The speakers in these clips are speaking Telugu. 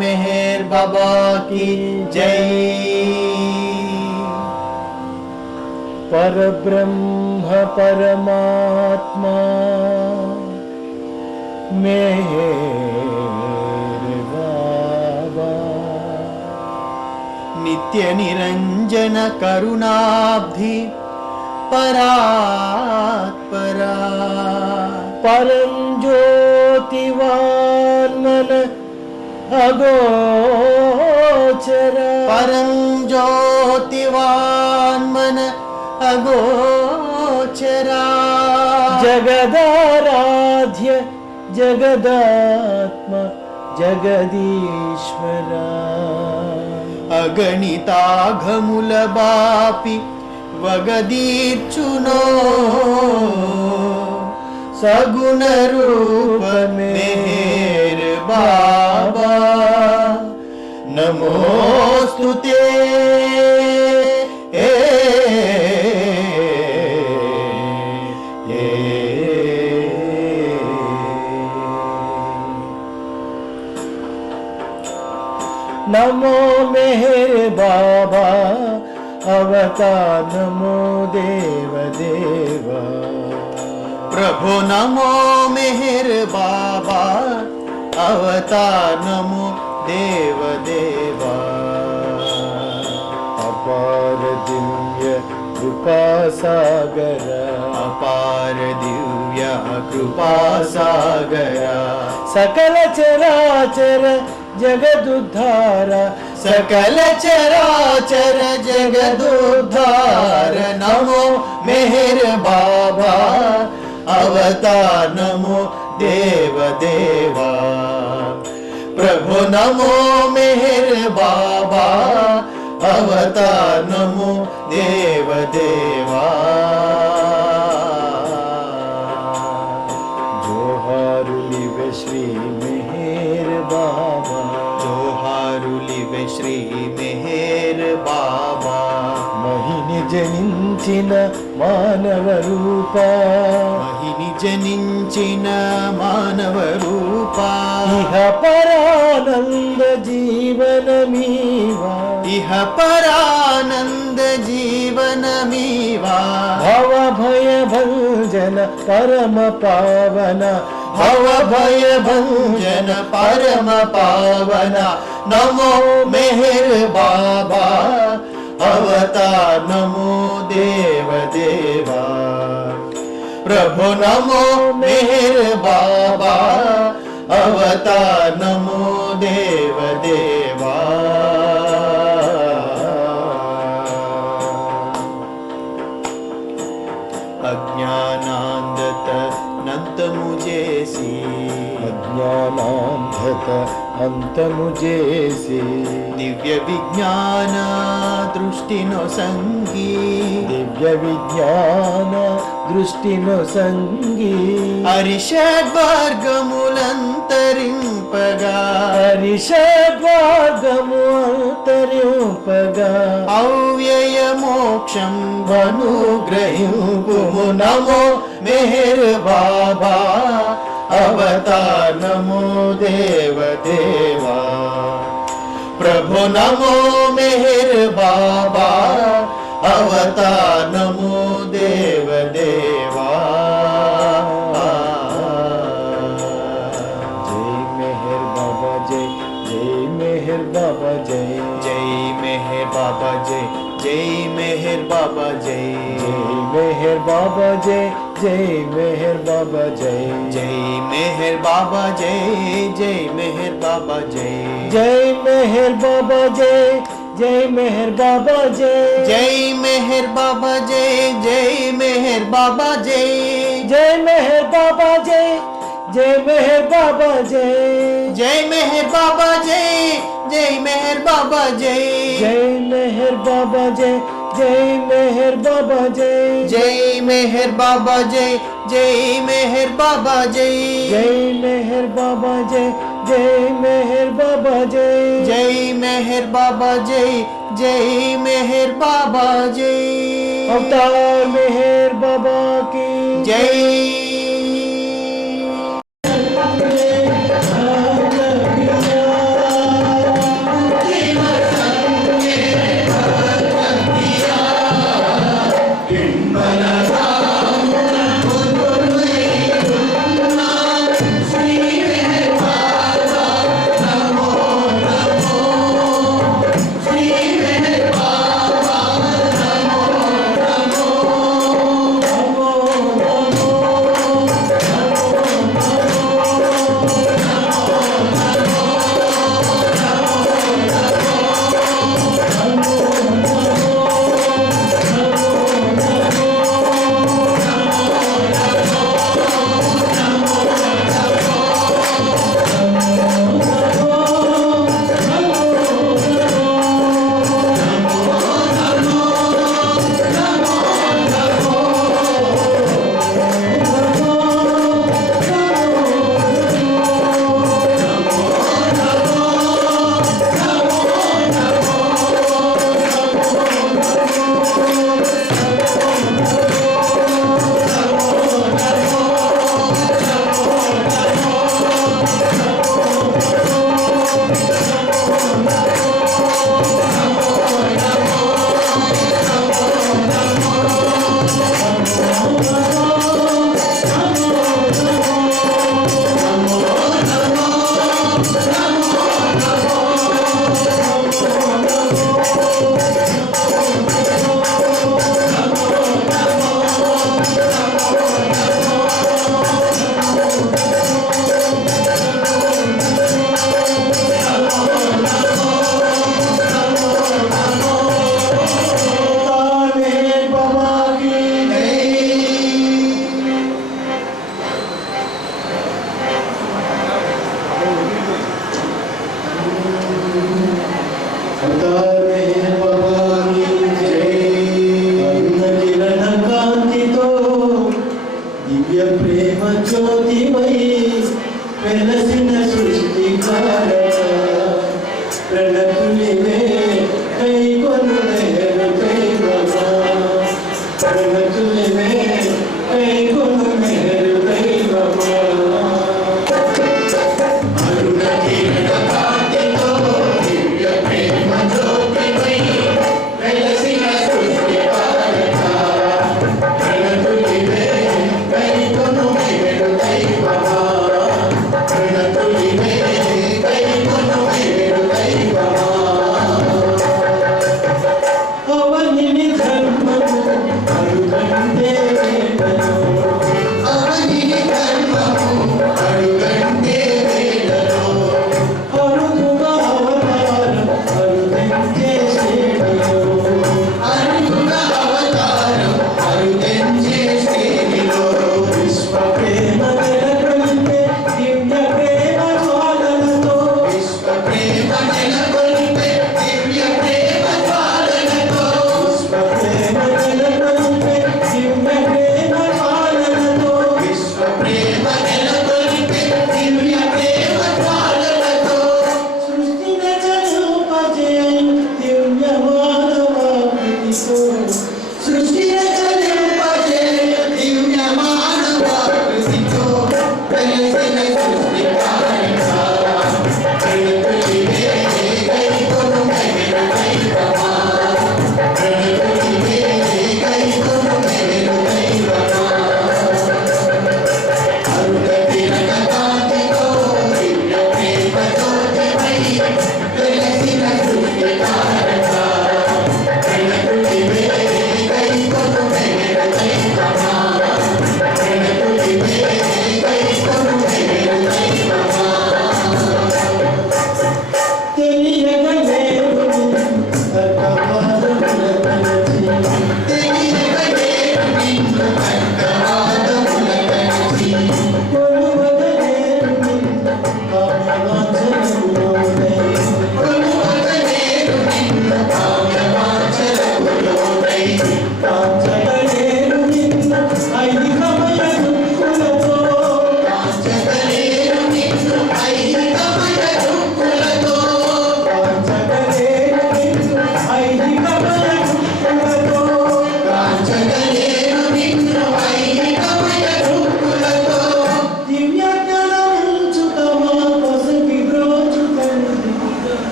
मेहर बाबा की जय। परब्रह्म परमात्मा मेहर बाबा, नित्य निरंजन करुणाब्धि परात्परा, परम ज्योतिवान मन अगोचर, परम ज्योतिवान मन अगोचरा, जगदाराध्य जगदात्म जगदीश्वरा, अगणिताघमुलबापि वगदीर्चुनो सगुण रूप मेहर बाबा, नमोस्तुते। नमो मेहर बाबा अवतार, नमो देव देवा प्रभु, नमो मेहर बाबा अवतार, नमो देव देवा। अपार दिव्य कृपा सागर, अपार दिव्य कृपा सागर, सकल चराचर जगदुद्धार, सकल चराचर जगदुद्धार, नमो मेहर बाबा अवतार, नमो देव देवा प्रभु, नमो मेहर बाबा अवतार, नमो देव देवा। जोहारुलिवे श्री मेहर बाबा, जोहारुलिवे श्री मेहर बाबा, महिनि जनिंचिन मानव रूप, महिनि जनिंचिन मानव रूप, इह परानंद जीवनमीवा, इह परानंद जीवनमीवा, भव भय भंजन परम पावन, भव भय भंजन परम पावन, नमो मेहर बाबा अवतार, नमो देव देवा प्रभु, नमो मेहर बाबा अवतार, नमो देव देवा। अज्ञानांधत नंत मुझेसी, अज्ञानांधत अंत मुझेसी, दिव्य विज्ञान दृष्टिनो संगी, दिव्य विज्ञान दृष्टिनो संगी, हरिषड्वर्गमुलंतरिंपगा, हरिषड्वर्गमुलंतरिंपगा, अव्यय मोक्षं वनुग्रहिंपुमु, नमो मेहर बाबा अवतार, नमो देव देवा प्रभु, नमो मेहर बाबा अवतार, नमो देव देवा। जय मेहर बाबा जय, जय मेहर बाबा जय, जय मेहर बाबा जय, जय मेहर बाबा जय, जय मेहर बाबा जय, जय मेहर बाबा जय, जय मेहर बाबा जय, जय मेहर बाबा जय, जय मेहर बाबा जय, जय मेहर बाबा जय जय मेहर बाबा जय जय मेहर बाबा जय जय मेहर बाबा जय जय मेहर बाबा जय जय मेहर बाबा जय जय मेहर बाबा जय जय मेहर बाबा जय जय मेहर बाबा जय जय मेहर बाबा जय जय मेहर बाबा जय जय मेहर बाबा जय जय मेहर बाबा जय जय मेहर बाबा जय जय मेहर बाबा जय अवतार मेहर बाबा की जय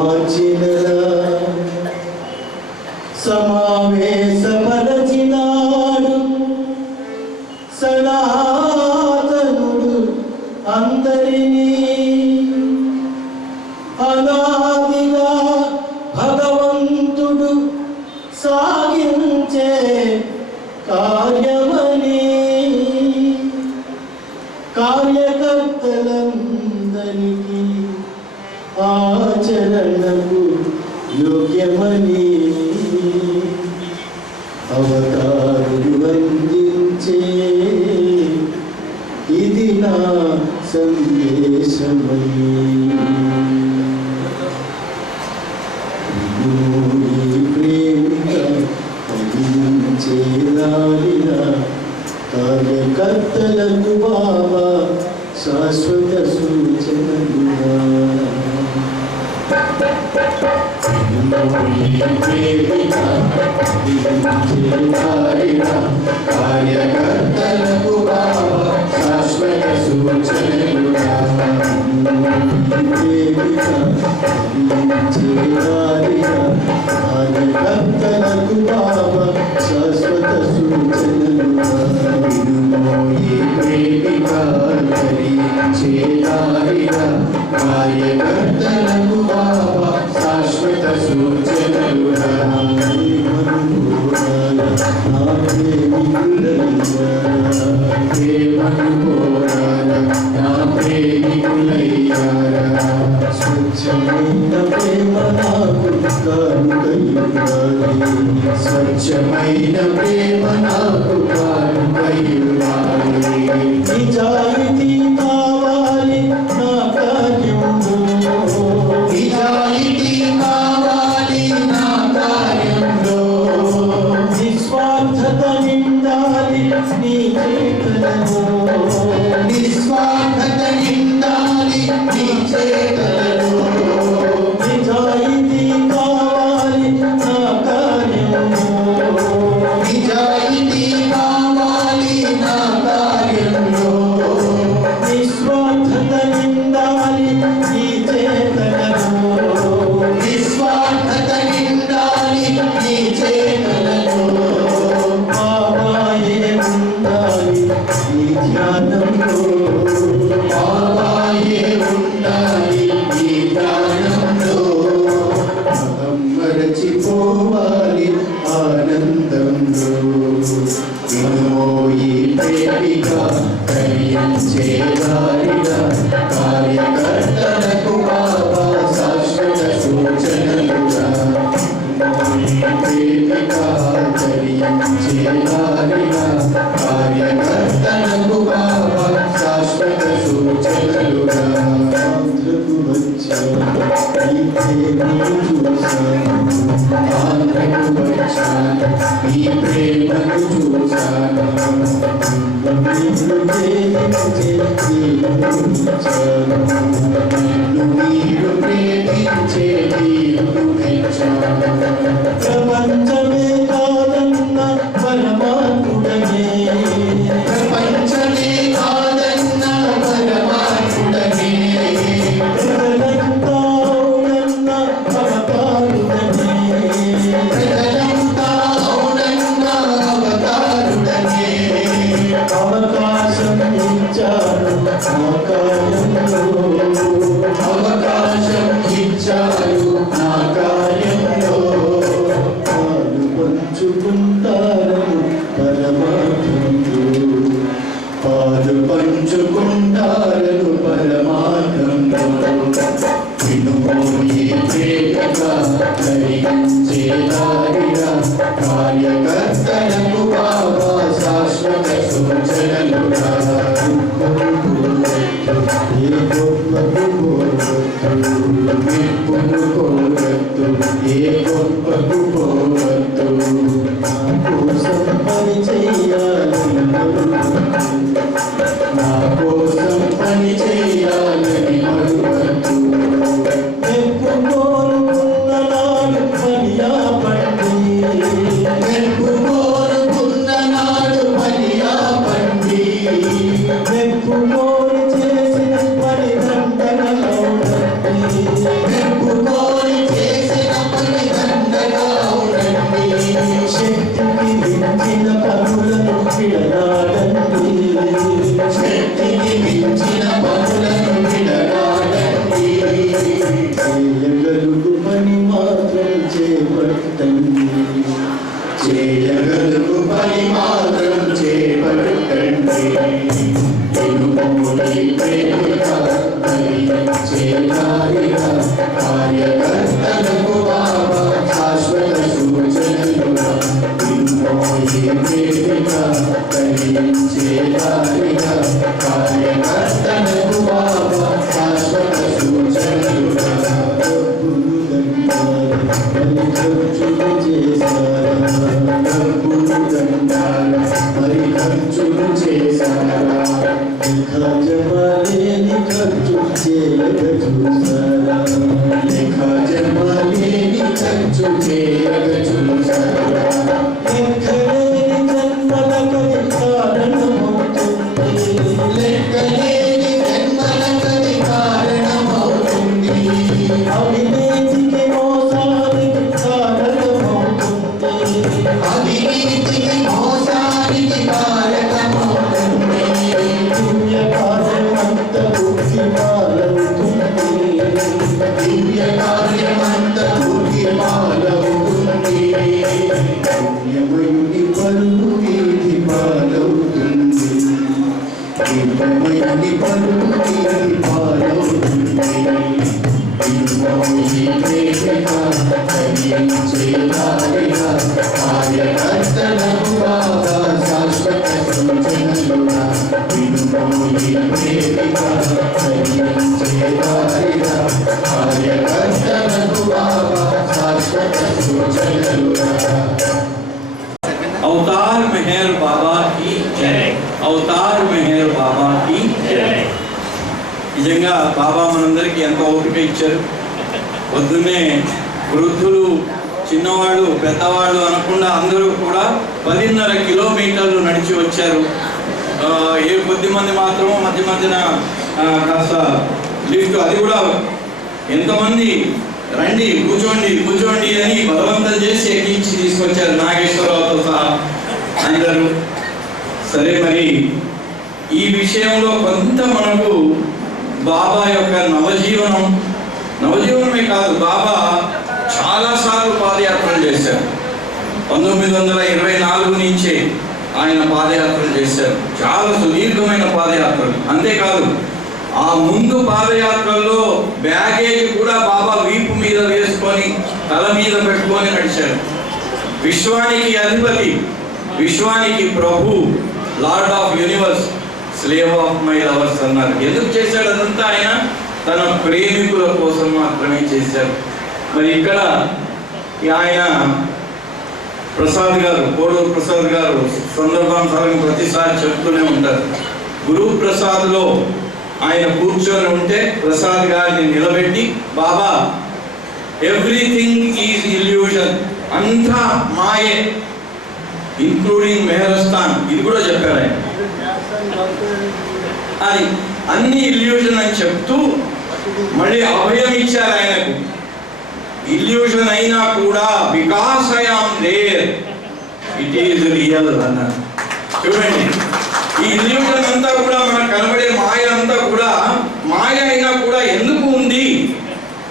మార్చిన సమావేశపరచినాడు సనాతనుడు అందరినీ అనాదిగా భగవంతుడు సాగించే కార్యమని కార్యకర్తలందరికీ ఆచరణకు యోగ్యమని అవతారుడు అందించే ఇది నా సందేశమని కార్యకర్తలకు బాబా శాశ్వత సూచనలుగా కార్యకర్తలకు బాబా శాశ్వత సూచనలుగా కార్యకర్తలకు బాబా శాశ్వత సూచనలుగా కార్యకర్తలకు బాబా శాశ్వత సూచనలుగా స్వచ్ఛమైన ప్రేమ నాకు స్వచ్ఛమైన ప్రేమ నాకు నిజాయితీ కావాలి నా కార్యంలో నిజాయితీ కావాలి నా కార్యంలో నిస్వార్థత నిండాలి నీ చేతలలో నిస్వార్థత నిండాలి నీ చేతలలో నిజాయితీ కావాలి నా కార్యంలో నిజాయితీ కావాలి నా కార్యంలో నిస్వార్థత నిండాలి నీ చేతలలో నిస్వార్థత నిండాలి నీ చేతలలో బాబాయే ఉండాలి నీ ధ్యానంలో బాబాయే ఉండాలి నీ ధ్యానంలో మరచిపోవాలి ఆనందంలో ఈ ప్రేమిక కలిగించేదారిగా కార్యకర్తలకు బాబా శాశ్వత సూచనలుగా ప్రేమిక కలిగించేదారిగా కార్యకర్తలకు బాబా శాశ్వత సూచనలుగా ఆంధ్రకు వచ్చాను ఈ ప్రేమను చూశాను మీరు ప్రేమించే ప్రపంచమే కాదన్న పరమాత్ముడనే ప్రపంచమే కాదన్న పరమాత్ముడనే అవకాశం ఇచ్చారు నా కార్యంలో పాలు పంచుకుంటారని పరమాత్ముడు పాలు పంచుకుంటారని పరమాత్ముడు వినుమోయి ప్రేమగా కలిగించేదారిగా కార్యకర్తలకు బాబా శాశ్వత సూచనలుగా ఏ గొప్పకు కోరత్తు ఏ గొప్పకు కోరత్తు నా కోసం పని చేయాలని నా కోసం పని చేయాలని మరువత్తు కోరుకున్న నాడు పనియా పండి కోరుకున్న నాడు పనియా పండి కోరి చేసిన పని దండనలో కోరి చేపట్టండి చేయగలుగు పని మాత్రం చేపట్టండి ఎనుకోని ప్రేమిక చేయాలిగా కార్యకర్తలకు బాబా శాశ్వత సూచనలుగా ఎనుకోని ప్రేమిక చేయాలిగా కార్యకర్తలకు బాబా శాశ్వత సూచనలుగా మరి ఖర్చులు చేశారా జమాలేని ఖర్చు చేయగ చూసారా లేఖ జమాలేని ఖర్చు చేయగ చూసారా లెక్కలేని జన్మలకు కారణమవుతుంది లెక్కలేని జన్మలకు కారణమవుతుంది అవినీతికి మోసానికి కారణమవుతుంది అవినీతికి మోసానికి కారణమవుతుంది దివ్య కార్యమంత బుద్ధిమాలవుతుంది దివ్య కార్యమంత బుద్ధిమాలవుతుంది పుణ్యమయుని పరుగు వీధి పాలవుతుంది దివ్యమయుని పరుగు వీధి పాలవుతుంది కార్యకర్తలకు బాబా శాశ్వత సూచనలుగా కార్యకర్తలకు బాబా శాశ్వత సూచనలుగా अवतार मेहर बाबा की जय अवतार मेहर बाबा की जय నిజంగా బాబా మనందరికీ ఎంతో ఓపిక ఇచ్చారు పొద్దున్నే వృద్ధులు చిన్నవాళ్ళు పెద్దవాళ్ళు అనకుండా అందరూ కూడా 10.5 కిలోమీటర్లు నడిచి వచ్చారు ఏ కొద్ది మంది మాత్రమో మధ్య మధ్యన కాస్త లిఫ్ట్ అది కూడా ఎంతమంది రండి కూర్చోండి అని బలవంతం చేసి ఎక్కించి తీసుకొచ్చారు నాగేశ్వరరావుతో సహా అందరూ సరే మరి ఈ విషయంలో కొంత మనకు బాబా యొక్క నవజీవనమే కాదు బాబా చాలాసార్లు పాదయాత్రలు చేశారు 1924 నుంచే ఆయన పాదయాత్రలు చేశారు చాలా సుదీర్ఘమైన పాదయాత్రలు అంతేకాదు ఆ ముందు పాదయాత్రల్లో బ్యాగేజ్ కూడా బాబా వీపు మీద వేసుకొని తల మీద పెట్టుకొని నడిచారు విశ్వానికి అధిపతి విశ్వానికి ప్రభు lord of universe slave of my lovers అన్నారు ఎందుకు చేశాడు అదంతా ఆయన తన ప్రేమికుల కోసం మాత్రమే చేశారు మరి ఇక్కడ ఆయన ప్రసాద్ గారు కోడూరు ప్రసాద్ గారు సందర్భానుసారం ప్రతిసారి చెప్తూనే ఉంటారు గురు ప్రసాద్లో ఆయన కూర్చొని ఉంటే ప్రసాద్ గారిని నిలబెట్టి బాబా ఎవ్రీథింగ్ ఈజ్ ఇల్యూషన్ అంతా మాయే ఇంక్లూడింగ్ మెహరస్థాన్ ఇది కూడా చెప్పారు ఆయన అది అన్ని ఇల్యూషన్ అని చెప్తూ మళ్ళీ అభయం ఇచ్చారు ఆయనకు ఇల్యూషన్ అయినా కూడా because I am there it is real అన్నారు చూడండి ఈ ఇల్యూషన్ అంతా కూడా మనకు కనబడే మాయ అంతా కూడా మాయ అయినా కూడా ఎందుకు ఉంది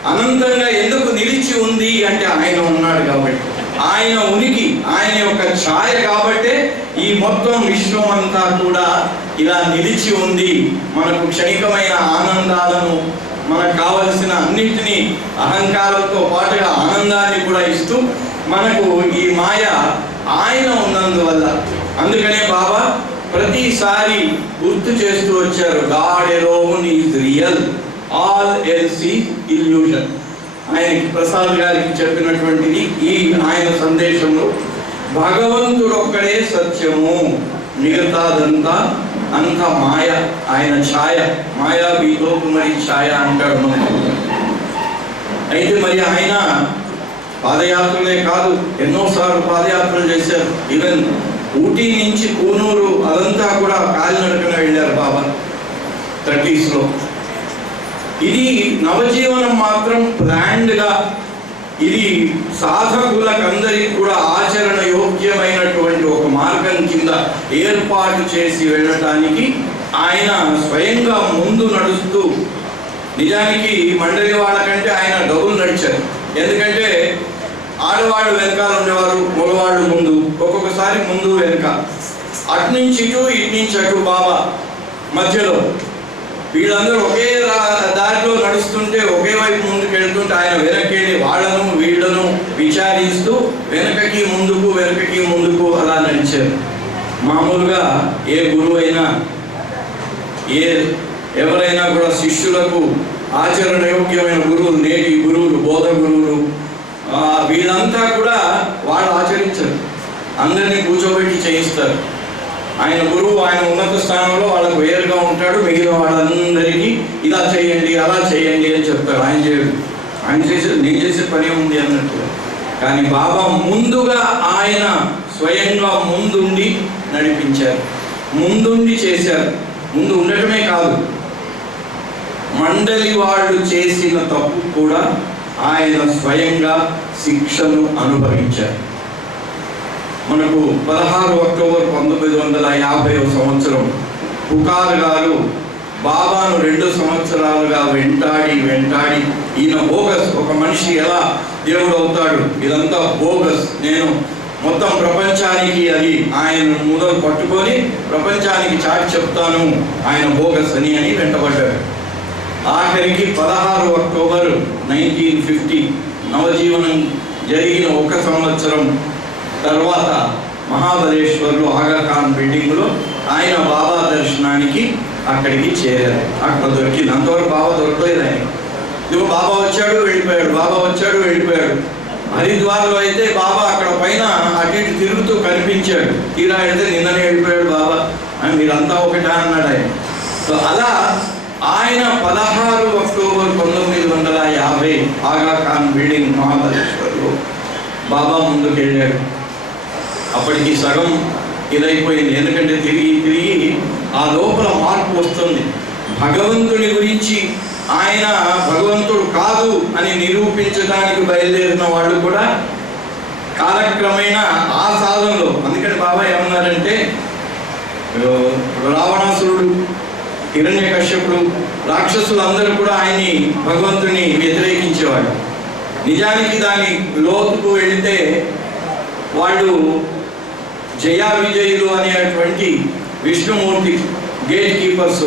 అనంతంగా ఎందుకు నిలిచి ఉంది అంటే ఆయన ఉన్నాడు కాబట్టి ఆయన ఉనికి ఆయన యొక్క ఛాయ కాబట్టే ఈ మొత్తం విశ్వం అంతా కూడా ఇలా నిలిచి ఉంది మనకు క్షణికమైన ఆనందాలను మనకు కావలసిన అన్నిటినీ అహంకారంతో పాటుగా ఆనందాన్ని కూడా ఇస్తూ మనకు ఈ మాయ ఆయన ఉన్నందువల్ల అందుకనే బాబా ప్రతిసారి గుర్తు చేస్తూ వచ్చారు God alone is real all else is illusion ఆయనకి ప్రసాద్ గారికి చెప్పినటువంటిది ఈ ఆయన సందేశంలో భగవంతుడు ఒక్కడే సత్యము మిగతాదంతా అంత మాయ ఆయన ఛాయ మాయా బీతో మరి ఛాయ అంటాడు అయితే మరి ఆయన పాదయాత్రలే కాదు ఎన్నోసార్లు పాదయాత్రలు చేశారు ఈవెన్ ఊటీ నుంచి కూనూరు అదంతా కూడా కాలినడకన వెళ్ళారు బాబా 30s లో ఇది నవజీవనం మాత్రం ప్లాన్డ్గా ఇది సాధకులకందరికీ కూడా ఆచరణ యోగ్యమైనటువంటి ఒక మార్గం కింద ఏర్పాటు చేసి వెళ్ళటానికి ఆయన స్వయంగా ముందు నడుస్తూ నిజానికి మండలి వాళ్ళకంటే ఆయన డబుల్ నడిచారు ఎందుకంటే ఆడవాళ్ళు వెనకాల ఉండేవారు, మగవాళ్ళు ముందు, ఒక్కొక్కసారి ముందు వెనక, అటు నుంచి ఇటు, ఇటు నుంచి అటు, బాబా మధ్యలో. వీళ్ళందరూ ఒకే దారిలో నడుస్తుంటే, ఒకే వైపు ముందుకు వెళ్తుంటే ఆయన వెనక్కి వెళ్ళి వాళ్ళను వీళ్ళను విచారిస్తూ వెనకకి ముందుకు, వెనకకి ముందుకు అలా నడిచారు. మామూలుగా ఏ గురువు అయినా, ఎవరైనా కూడా శిష్యులకు ఆచరణయోగ్యమైన గురువులు, నేటి గురువులు, బోధ గురువులు, వీళ్ళంతా కూడా వాళ్ళు ఆచరించరు, అందరినీ కూర్చోబెట్టి చేయిస్తారు. ఆయన గురువు ఆయన ఉన్నత స్థానంలో వాళ్ళకు వేరుగా ఉంటాడు, మిగిలిన వాళ్ళందరికీ ఇలా చేయండి అలా చేయండి అని చెప్తారు. ఆయన చేయడు, ఆయన చేసేది నేను చేసే పని ఉంది అన్నట్టు. కానీ బాబా ముందుగా ఆయన స్వయంగా ముందుండి నడిపించారు, ముందుండి చేశారు. ముందు ఉండటమే కాదు, మండలి వాళ్ళు చేసిన తప్పు కూడా ఆయన స్వయంగా శిక్షను అనుభవించారు. మనకు 16 అక్టోబర్ 1950వ సంవత్సరం పుకార్ గారు బాబాను 2 సంవత్సరాలుగా వెంటాడి ఈయన బోగస్, ఒక మనిషి ఎలా దేవుడు అవుతాడు, ఇదంతా బోగస్, నేను మొత్తం ప్రపంచానికి అది ఆయన మొదలు పట్టుకొని ప్రపంచానికి చాటి చెప్తాను ఆయన బోగస్ అని వెంటబడ్డాడు. ఆఖరికి 16 అక్టోబర్ 1950 నవజీవనం జరిగిన 1 సంవత్సరం తర్వాత మహాబలేశ్వర్లో ఆగాఖాన్ బిల్డింగ్లో ఆయన బాబా దర్శనానికి అక్కడికి చేరారు. అక్కడ దొరికింది. అంతవరకు బాబా దొరకలేదు ఆయన. ఇదిగో బాబా వచ్చాడు వెళ్ళిపోయాడు, బాబా వచ్చాడు వెళ్ళిపోయాడు. హరిద్వార్లో అయితే బాబా అక్కడ పైన అటు ఇటు తిరుగుతూ కనిపించాడు. తీరా వెళ్తే నిన్ననే వెళ్ళిపోయాడు బాబా అని, మీరంతా ఒకటా అన్నాడు ఆయన. సో అలా ఆయన 16 అక్టోబర్ 1950 ఆగాఖాన్ బిల్డింగ్ మహాబలేశ్వర్లో బాబా ముందుకు వెళ్ళాడు. అప్పటికి సగం ఇదైపోయింది, ఎందుకంటే తిరిగి ఆ లోపల మార్పు వస్తుంది. భగవంతుడి గురించి ఆయన భగవంతుడు కాదు అని నిరూపించడానికి బయలుదేరిన వాళ్ళు కూడా కాలక్రమేణా ఆ సాధనలో, అందుకని బాబా ఏమన్నారంటే, రావణాసురుడు, హిరణ్యకశ్యపుడు, రాక్షసులందరూ కూడా ఆయన్ని భగవంతుని వ్యతిరేకించేవాడు. నిజానికి దాని లోతుకు వెళితే వాళ్ళు జయా విజయులు అనేటువంటి విష్ణుమూర్తి గేట్ కీపర్స్,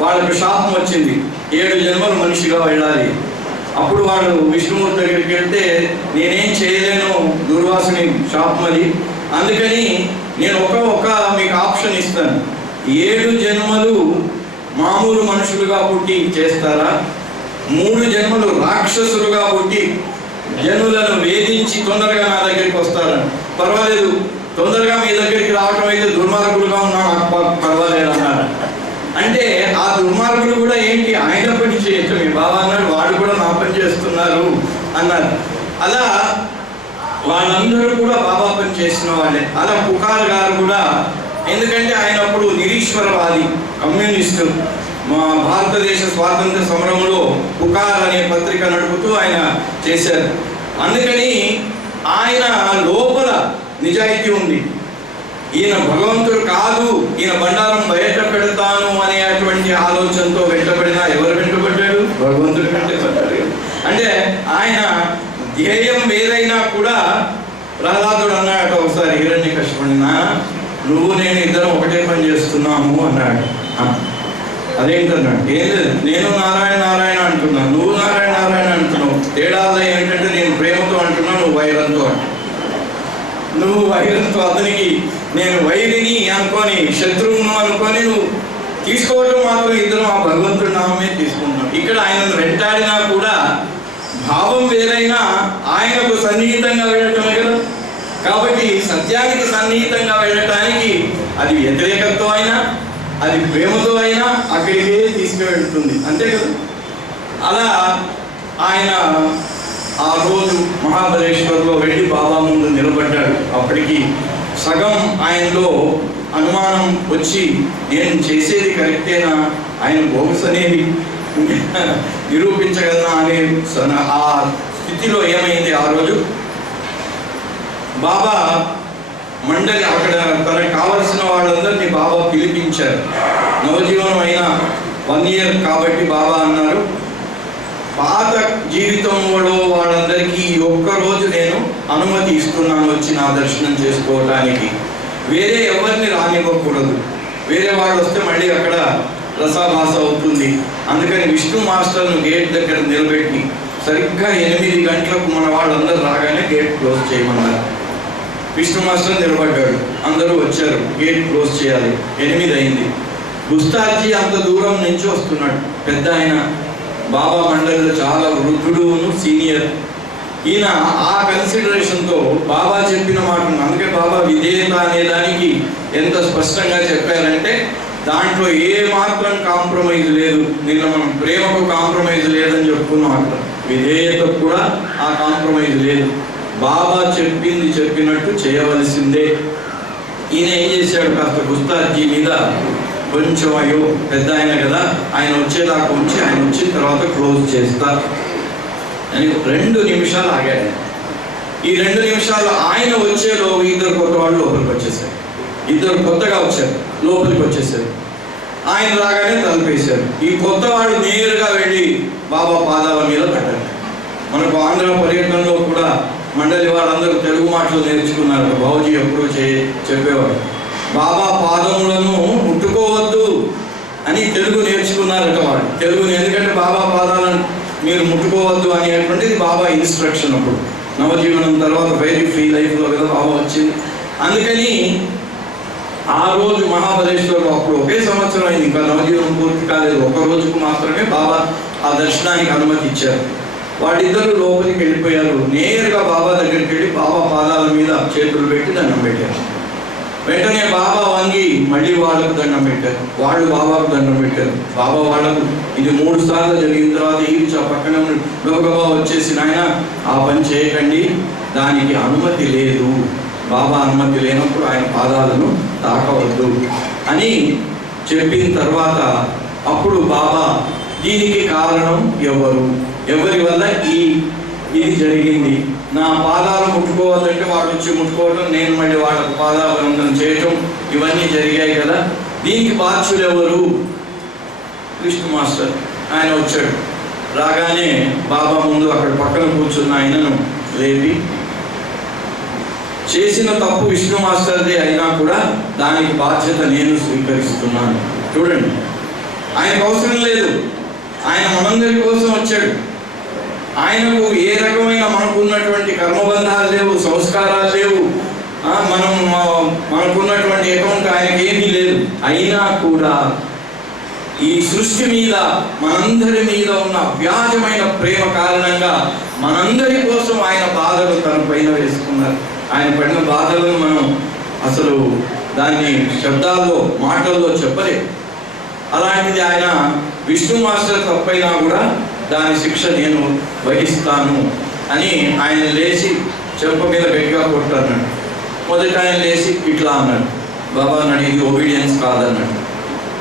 వాళ్ళకు శాపం వచ్చింది, 7 జన్మలు మనిషిగా వెళ్ళాలి. అప్పుడు వాళ్ళు విష్ణుమూర్తి దగ్గరికి వెళ్తే, నేనేం చేయలేను, దుర్వాసుని శాపం అది, అందుకని నేను ఒక మీకు ఆప్షన్ ఇస్తాను, 7 జన్మలు మామూలు మనుషులుగా పుట్టి చేస్తారా, 3 జన్మలు రాక్షసులుగా పుట్టి జనులను వేధించి తొందరగా నా దగ్గరికి వస్తారని. పర్వాలేదు, తొందరగా మీ దగ్గరికి రావటం అయితే దుర్మార్గులుగా ఉన్నా నాకు పర్వాలేదు అన్నారు. అంటే ఆ దుర్మార్గులు కూడా ఏంటి, ఆయన పని చేయొచ్చు, మీ బాబా అన్నాడు, వాడు కూడా నా పని చేస్తున్నారు అన్నారు. అలా వాళ్ళందరూ కూడా బాబా పని చేసిన వాళ్ళే. అలా పుకార్ గారు కూడా, ఎందుకంటే ఆయన అప్పుడు నిరీశ్వరవాది, కమ్యూనిస్టు, మా భారతదేశ స్వాతంత్ర సమరంలో పుకార్ అనే పత్రిక నడుపుతూ ఆయన చేశారు. అందుకని ఆయన లోపల నిజాయితీ ఉంది, ఈయన భగవంతుడు కాదు, ఈయన బండారం బయట పెడతాను అనేటువంటి ఆలోచనతో వెంటబడినా ఎవరు వెంటబడ్డాడు, భగవంతుడు వెంటబడ్డాడు. అంటే ఆయన ధ్యేయం వేరైనా కూడా, ప్రహ్లాదుడు అన్నాడు ఒకసారి హిరణ్యకశిపుని, నువ్వు నేను ఇద్దరం ఒకటే పని చేస్తున్నాము అన్నాడు. అదేంటన్నాడు, ఏం లేదు, నేను నారాయణ నారాయణ అంటున్నాను, నువ్వు నారాయణ నారాయణ అంటున్నావు, తేడాల్లో ఏంటంటే నేను ప్రేమతో అంటున్నాను, నువ్వు వైరంతో అంటున్నావు. నువ్వు వైరంతో, అతనికి నేను వైరిని అనుకొని, శత్రువును అనుకొని నువ్వు తీసుకోవటం మాత్రం ఇద్దరం ఆ భగవంతుడి నామమే తీసుకుంటున్నాం. ఇక్కడ ఆయనను వెంటాడినా కూడా భావం వేరైనా ఆయనకు సన్నిహితంగా వెళ్ళటమే కదా. కాబట్టి సత్యానికి సన్నిహితంగా వెళ్ళటానికి అది వ్యతిరేకతతో అయినా, అది ప్రేమతో అయినా అక్కడికే తీసుకువెళ్తుంది, అంతే కదా. అలా ఆయన ఆ రోజు మహాబలేశ్వర్లో వెళ్ళి బాబా ముందు నిలబడ్డాడు. అప్పటికి సగం ఆయనలో అనుమానం వచ్చి, నేను చేసేది కరెక్టేనా, ఆయన బోగస్ అనేది నిరూపించగలనా అనే ఆ స్థితిలో ఏమైంది, ఆ రోజు బాబా మండలి అక్కడ తనకు కావలసిన వాళ్ళందరినీ బాబా పిలిపించారు. నవజీవనం అయిన 1 ఇయర్ కాబట్టి బాబా అన్నారు, పాత జీవితంలో వాళ్ళందరికీ ఒక్కరోజు నేను అనుమతి ఇస్తున్నాను వచ్చి నా దర్శనం చేసుకోవటానికి. వేరే ఎవరిని రానివ్వకూడదు. వేరే వాళ్ళు వస్తే మళ్ళీ అక్కడ రసాభాస అవుతుంది. అందుకని విష్ణు మాస్టర్ను గేట్ దగ్గర నిలబెట్టి సరిగ్గా 8 గంటలకు మన వాళ్ళందరూ రాగానే గేట్ క్లోజ్ చేయమన్నారు. విష్ణు మాస్టర్ నిలబడ్డాడు, అందరూ వచ్చారు, గేట్ క్లోజ్ చేయాలి. 8 అయింది. గుస్తాజీ అంత దూరం నుంచి వస్తున్నాడు, పెద్ద ఆయన, బాబా మండలిలో చాలా వృద్ధుడును సీనియర్. ఈయన ఆ కన్సిడరేషన్తో బాబా చెప్పిన మాటను, అందుకే బాబా విధేయత అనే దానికి ఎంత స్పష్టంగా చెప్పారంటే దాంట్లో ఏ మాత్రం కాంప్రమైజ్ లేదు. నిన్న మనం ప్రేమకు కాంప్రమైజ్ లేదని చెప్పుకున్నాం, అక్కడ విధేయతకు కూడా ఆ కాంప్రమైజ్ లేదు. బాబా చెప్పింది చెప్పినట్టు చేయవలసిందే. ఈయన ఏం చేశాడు, కాస్త గుస్తాజీ మీద కొంచెం అయ్యో పెద్ద ఆయన కదా, ఆయన వచ్చేదాకా ఉంచి ఆయన వచ్చిన తర్వాత క్లోజ్ చేస్తా అని 2 నిమిషాలు ఆగాడు. ఈ 2 నిమిషాలు ఆయన వచ్చేలో 2 కొత్త వాళ్ళు లోపలికి వచ్చేసారు. 2 కొత్తగా వచ్చారు, లోపలికి వచ్చేసారు. ఆయన రాగానే తలుపేశారు. ఈ కొత్త వాళ్ళు నేరుగా వెళ్ళి బాబా పాదాల మీద పడ్డారు. మనకు ఆంధ్ర పర్యటనలో కూడా మండలి వాళ్ళందరూ తెలుగు మాటలు నేర్చుకున్నారు. బాబుజీ ఎప్పుడూ చెప్పేవాడు, బాబా పాదములను ముట్టుకోవద్దు అని తెలుగు నేర్చుకున్నారట వాళ్ళు. తెలుగుని ఎందుకంటే బాబా పాదాలను మీరు ముట్టుకోవద్దు అనేటువంటిది బాబా ఇన్స్ట్రక్షన్. అప్పుడు నవజీవనం తర్వాత వెరీ ఫ్రీ లైఫ్లో కదా బాబా వచ్చింది. అందుకని ఆ రోజు మహాబలేశ్వరంలో అప్పుడు ఒకే సంవత్సరం అయింది, ఇంకా నవజీవనం పూర్తి కాలేదు. 1 రోజుకు మాత్రమే బాబా ఆ దర్శనానికి అనుమతి ఇచ్చారు. వాళ్ళిద్దరూ లోపలికి వెళ్ళిపోయారు. నేరుగా బాబా దగ్గరికి వెళ్ళి బాబా పాదాల మీద చేతులు పెట్టి దండం పెట్టారు. వెంటనే బాబా వంగి మళ్ళీ వాళ్ళకు దండం పెట్టారు, వాళ్ళు బాబాకు దండం పెట్టారు. బాబా వాళ్ళకు ఇది 3 సార్లు జరిగిన తర్వాత ఈ పక్కన గబగబా వచ్చేసి నాయన ఆ పని చేయకండి, దానికి అనుమతి లేదు, బాబా అనుమతి లేనప్పుడు ఆయన పాదాలను తాకవద్దు అని చెప్పిన తర్వాత అప్పుడు బాబా దీనికి కారణం ఎవరి వల్ల ఇది జరిగింది, నా పాదాలు ముట్టుకోవద్దంటే వాడు వచ్చి ముట్టుకోవడం, నేను మళ్ళీ వాళ్ళకు పాదాబంధం చేయటం, ఇవన్నీ జరిగాయి కదా, దీనికి బాధ్యులు ఎవరు? విష్ణు మాస్టర్. ఆయన వచ్చాడు. రాగానే బాబా ముందు అక్కడ పక్కన కూర్చున్న ఆయనను లేపి, చేసిన తప్పు విష్ణు మాస్టర్దే అయినా కూడా దానికి బాధ్యత నేను స్వీకరిస్తున్నాను. చూడండి, ఆయనకు అవసరం లేదు, ఆయన మనందరి కోసం వచ్చాడు. ఆయనకు ఏ రకమైన మనకు ఉన్నటువంటి కర్మబంధాలు లేవు, సంస్కారాలు లేవు, మనకున్నటువంటి అకౌంట్ ఆయనకి ఏమీ లేదు. అయినా కూడా ఈ సృష్టి మీద మనందరి మీద ఉన్న వ్యాజమైన ప్రేమ కారణంగా మనందరి కోసం ఆయన బాధలు తన పైన వేసుకున్నారు. ఆయన పడిన బాధలను మనం అసలు దాన్ని శబ్దాల్లో మాటల్లో చెప్పలేము. అలాంటిది ఆయన విష్ణు మాస్టర్ తప్పైనా కూడా దాని శిక్ష నేను వహిస్తాను అని ఆయన లేచి చెంప మీద గట్టిగా కొట్టాడు. మొదట ఆయన లేచి ఇట్లా అన్నాడు, బాబా అన్నాడు ఇది ఒబీడియన్స్ కాదన్నాడు.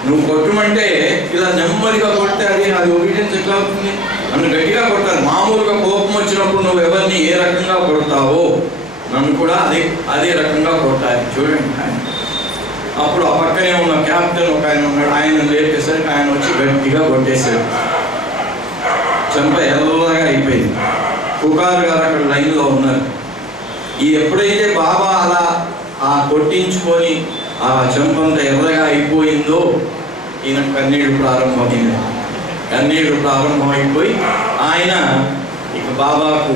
నువ్వు కొట్టమంటే ఇలా నెమ్మదిగా కొడితే అది ఒబీడియన్స్ ఎట్లా అవుతుంది? నన్ను గట్టిగా కొట్టాలి. మామూలుగా కోపం వచ్చినప్పుడు నువ్వు ఎవరిని ఏ రకంగా కొడతావో నన్ను కూడా అదే రకంగా కొట్టాలి. చూడండి ఆయన. అప్పుడు ఆ పక్కనే ఉన్న క్యాప్టెన్ ఒక ఆయన ఉన్నాడు, ఆయన లేపేసరికి ఆయన వచ్చి గట్టిగా కొట్టేశాడు. చెంప ఎర్రగా అయిపోయింది. పుకార్ గారు అక్కడ లైన్లో ఉన్నారు. ఎప్పుడైతే బాబా అలా ఆ కొట్టించుకొని ఆ చెంపంత ఎర్రగా అయిపోయిందో ఈయన కన్నీడు ప్రారంభమైంది. కన్నీడు ప్రారంభమైపోయి ఆయన ఇక బాబాకు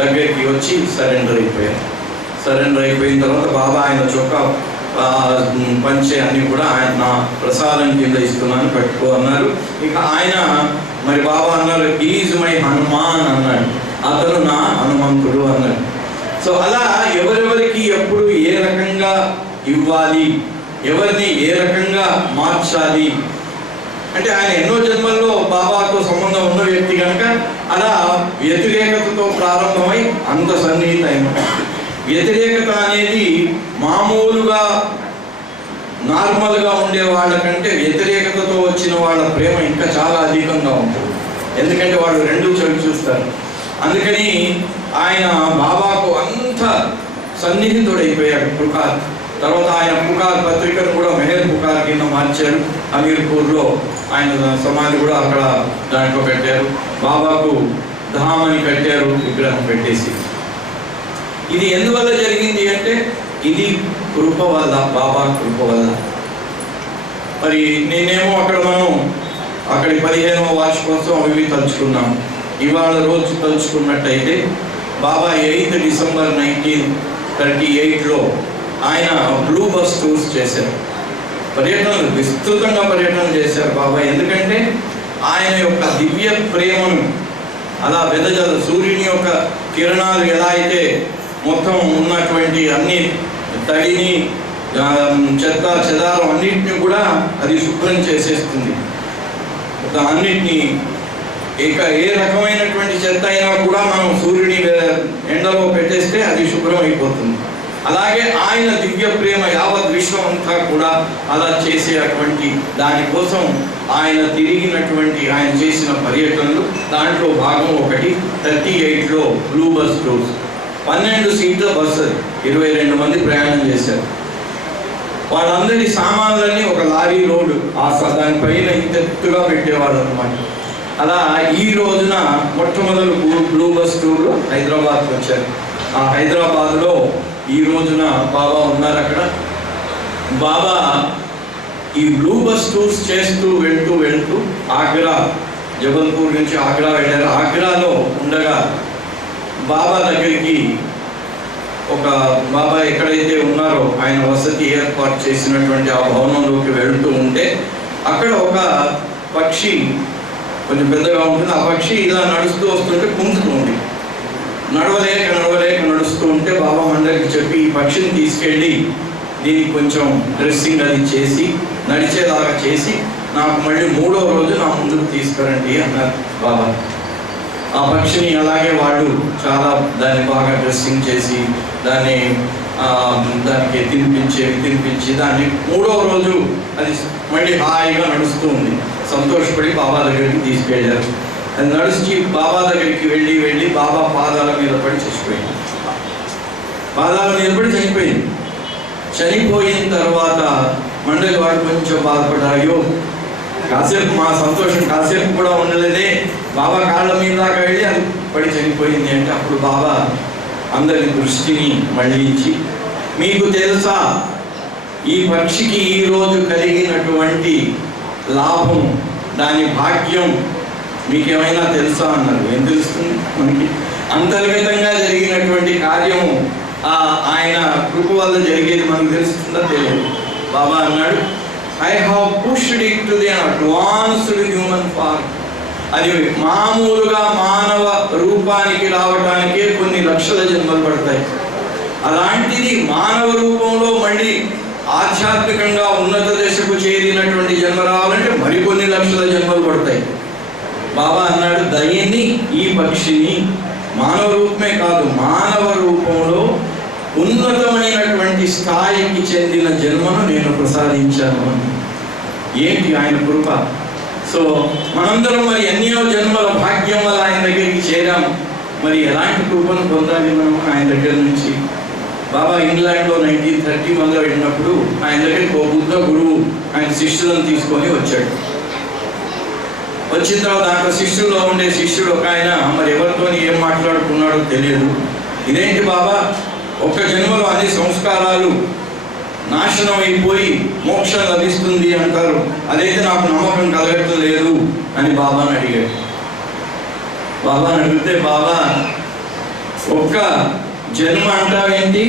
దగ్గరికి వచ్చి సరెండర్ అయిపోయారు. సరెండర్ అయిపోయిన తర్వాత బాబా ఆయన చొక్కా పంచే అన్ని కూడా ఆయన నా ప్రసాదం కింద ఇస్తున్నాను పెట్టుకో అన్నారు. ఇక ఆయన మరి బాబా అన్నారు ఈజ్ మై హనుమాన్ అన్నాడు, అతను నా హనుమంతుడు అన్నాడు. సో అలా ఎవరెవరికి ఎప్పుడు ఏ రకంగా ఇవ్వాలి, ఎవరిని ఏ రకంగా మార్చాలి అంటే ఆయన ఎన్నో జన్మల్లో బాబాతో సంబంధం ఉన్న వ్యక్తి కనుక అలా వ్యతిరేకతతో ప్రారంభమై అంత సన్నిహితమైన వ్యతిరేకత అనేది మామూలుగా నార్మల్గా ఉండే వాళ్ళకంటే వ్యతిరేకతతో వచ్చిన వాళ్ళ ప్రేమ ఇంకా చాలా అధికంగా ఉంటుంది. ఎందుకంటే వాళ్ళు రెండూ చవి చూస్తారు. అందుకని ఆయన బాబాకు అంత సన్నిహితుడైపోయాడు పుకార్. తర్వాత ఆయన పుకార్ పత్రికను కూడా మెహర్ పుకార్ కింద మార్చారు. అమీర్పూర్లో ఆయన సమాధి కూడా అక్కడ దాంట్లో పెట్టారు. బాబాకు ధామని కట్టారు విగ్రహం పెట్టేసి. ఇది ఎందువల్ల జరిగింది అంటే ఇది కృప వల్ల, బాబా కృప వల్ల. మరి నేనేమో మనం అక్కడి 15వ వార్షికోత్సవం అవి తలుచుకున్నాం. ఇవాళ రోజు తలుచుకున్నట్టయితే బాబా 8 డిసెంబర్ 1938లో ఆయన బ్లూ బస్ టూర్స్ చేశారు. పర్యటనలు విస్తృతంగా పర్యటన చేశారు బాబా. ఎందుకంటే ఆయన యొక్క దివ్య ప్రేమను అలా వెదజల సూర్యుని యొక్క కిరణాలు ఎలా అయితే మొత్తం ఉన్నటువంటి అన్ని తడిని, చెత్త చెదారం అన్నిటిని కూడా అది శుభ్రం చేసేస్తుంది. అన్నిటినీ ఏ రకమైనటువంటి చెత్త అయినా కూడా మనం సూర్యుని ఎండలో పెట్టేస్తే అది శుభ్రం అయిపోతుంది. అలాగే ఆయన దివ్య ప్రేమ యావత్ విశ్వం అంతా కూడా అలా చేసేటువంటి దానికోసం ఆయన తిరిగినటువంటి ఆయన చేసిన పర్యటనలు దాంట్లో భాగం ఒకటి 38లో బ్లూ బస్ టూర్స్. 12 సీట్ల బస్సు, 22 మంది ప్రయాణం చేశారు. వాళ్ళందరి సామాన్లన్నీ ఒక లారీ లోడ్ దానిపైన ఇంతెత్తుగా పెట్టేవాళ్ళు అనమాట. అలా ఈ రోజున మొట్టమొదటి బ్లూ బస్ టూర్లో హైదరాబాద్కి వచ్చారు. ఆ హైదరాబాద్లో ఈ రోజున బాబా ఉన్నారు అక్కడ. బాబా ఈ బ్లూ బస్ టూర్స్ చేస్తూ వెళ్తూ ఆగ్రా, జబల్పూర్ నుంచి ఆగ్రా వెళ్ళారు. ఆగ్రాలో ఉండగా బాబా దగ్గరికి ఒక బాబా ఎక్కడైతే ఉన్నారో ఆయన వసతి ఏర్పాటు చేసినటువంటి ఆ భవనంలోకి వెళ్తూ ఉంటే అక్కడ ఒక పక్షి కొంచెం పెద్దగా ఉంటుంది. ఆ పక్షి ఇలా నడుస్తూ వస్తుంటే కుంచుతుంది. నడవలేక నడుస్తూ ఉంటే బాబా అందరికి చెప్పి ఈ పక్షిని తీసుకెళ్ళి దీనికి కొంచెం డ్రెస్సింగ్ అది చేసి నడిచేలాగా చేసి నాకు మళ్ళీ 3వ రోజు నా ముందుకు తీసుకురండి అన్నారు బాబా. ఆ పక్షిని అలాగే వాళ్ళు చాలా దాన్ని బాగా డ్రెస్సింగ్ చేసి దానికి తినిపించి దాన్ని 3వ రోజు అది మళ్ళీ హాయిగా నడుస్తూ ఉంది. సంతోషపడి బాబా దగ్గరికి తీసుకెళ్ళారు. అది నడిచి బాబా దగ్గరికి వెళ్ళి బాబా పాదాల మీద పడి చనిపోయింది. చనిపోయిన తర్వాత మండలి వాడు కొంచెం బాధపడ్డారు. అయ్యో కాసేపు మా సంతోషం కాసేపు కూడా ఉండలేదే, బాబా కాళ్ళ మీద దాకా వెళ్ళి అది పడి చనిపోయింది అంటే అప్పుడు బాబా అందరి దృష్టిని మళ్ళించి, మీకు తెలుసా ఈ పక్షికి ఈరోజు కలిగినటువంటి లాభం, దాని భాగ్యం మీకేమైనా తెలుసా అన్నారు. ఏం తెలుస్తుంది మనకి? అంతర్గతంగా జరిగినటువంటి కార్యము ఆయన కృప వల్ల జరిగేది మనకు తెలుస్తుందా? తెలియదు. బాబా అన్నాడు, I have pushed it to the advanced human form. అది మామూలుగా మానవ రూపానికి రావటానికే కొన్ని లక్షల జన్మలు పడతాయి. అలాంటిది మానవ రూపంలో మళ్ళీ ఆధ్యాత్మికంగా ఉన్నత దశకు చేరినటువంటి జన్మ రావాలంటే మరికొన్ని లక్షల జన్మలు పడతాయి. బాబా అన్నాడు, దయ్యాన్ని ఈ పక్షిని మానవ రూపమే కాదు మానవ రూపంలో ఉన్నతమైనటువంటి స్థాయికి చెందిన జన్మను నేను ప్రసాదించాను. ఏంటి ఆయన కృప. సో మనందరం మరి ఎన్నో జన్మల భాగ్యం వల్ల ఆయన దగ్గరికి చేరాం. మరి ఎలాంటి కృపను పొందాలి మనం ఆయన దగ్గర నుంచి? బాబా ఇంగ్లాండ్లో 1931లో వెళ్ళినప్పుడు ఆయన దగ్గరికి ఒక బుద్ధ గురువు ఆయన శిష్యులను తీసుకొని వచ్చాడు. వచ్చిన తర్వాత దాంట్లో శిష్యుల్లో ఉండే శిష్యుడు ఒక ఆయన మరి ఎవరితో ఏం మాట్లాడుకున్నాడో తెలియదు. ఇదేంటి బాబా, ఒక్క జన్మలో అన్ని సంస్కారాలు నాశనం అయిపోయి మోక్షం లభిస్తుంది అంటారు, అదైతే నాకు నమ్మకం కలగటం లేదు అని బాబాని అడిగాడు. బాబాని అడిగితే బాబా, ఒక్క జన్మ అంటావేంటి,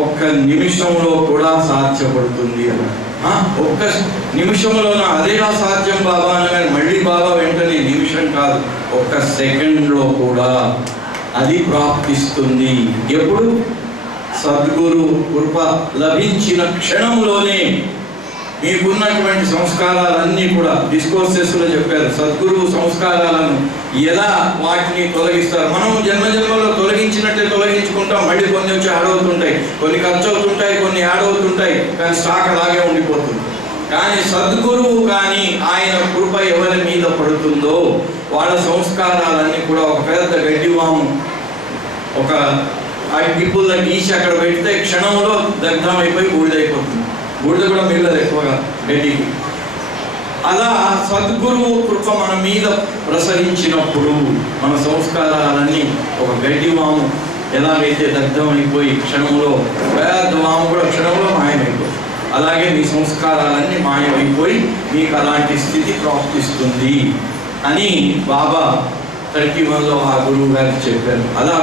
ఒక్క నిమిషంలో కూడా సాధ్యపడుతుంది అన్నాడు. ఒక్క నిమిషంలోన అదేలా సాధ్యం బాబా అనగానే మళ్ళీ బాబా వెంటనే నిమిషం కాదు, ఒక్క సెకండ్లో కూడా అది ప్రాప్తిస్తుంది. ఎప్పుడు? సద్గురు కృప లభించిన క్షణంలోనే. మీకున్నటువంటి సంస్కారాలన్నీ కూడా డిస్కోర్సెస్లో చెప్పారు. సద్గురువు సంస్కారాలను ఎలా వాటిని తొలగిస్తారు. మనం జన్మలో తొలగించినట్టే తొలగించుకుంటాం. మళ్ళీ కొన్ని వచ్చి యాడ్ అవుతుంటాయి, కొన్ని ఖర్చు అవుతుంటాయి, కొన్ని యాడ్ అవుతుంటాయి, కానీ స్టాక్ అలాగే ఉండిపోతుంది. కానీ సద్గురువు కానీ ఆయన కృప ఎవరి మీద పడుతుందో వాళ్ళ సంస్కారాలన్నీ కూడా ఒక పెద్ద గడ్డివాము ఒక అగ్గిపుల్ల గీసి అక్కడ పెడితే క్షణంలో దగ్ధం అయిపోయి బూడిదైపోతుంది. బూడిద కూడా మిగలదు ఎక్కువగా గడ్డికి. అలా సద్గురువు కృప మన మీద ప్రసరించినప్పుడు మన సంస్కారాలన్నీ ఒక గడ్డివాము ఎలాగైతే దగ్ధమైపోయి క్షణంలో పెద్ద వాము కూడా క్షణంలో మాయమైపోయి, అలాగే మీ సంస్కారాలన్నీ మాయమైపోయి మీకు అలాంటి స్థితి ప్రాప్తిస్తుంది అని బాబా 31లో ఆ గురువు గారికి చెప్పారు. అలా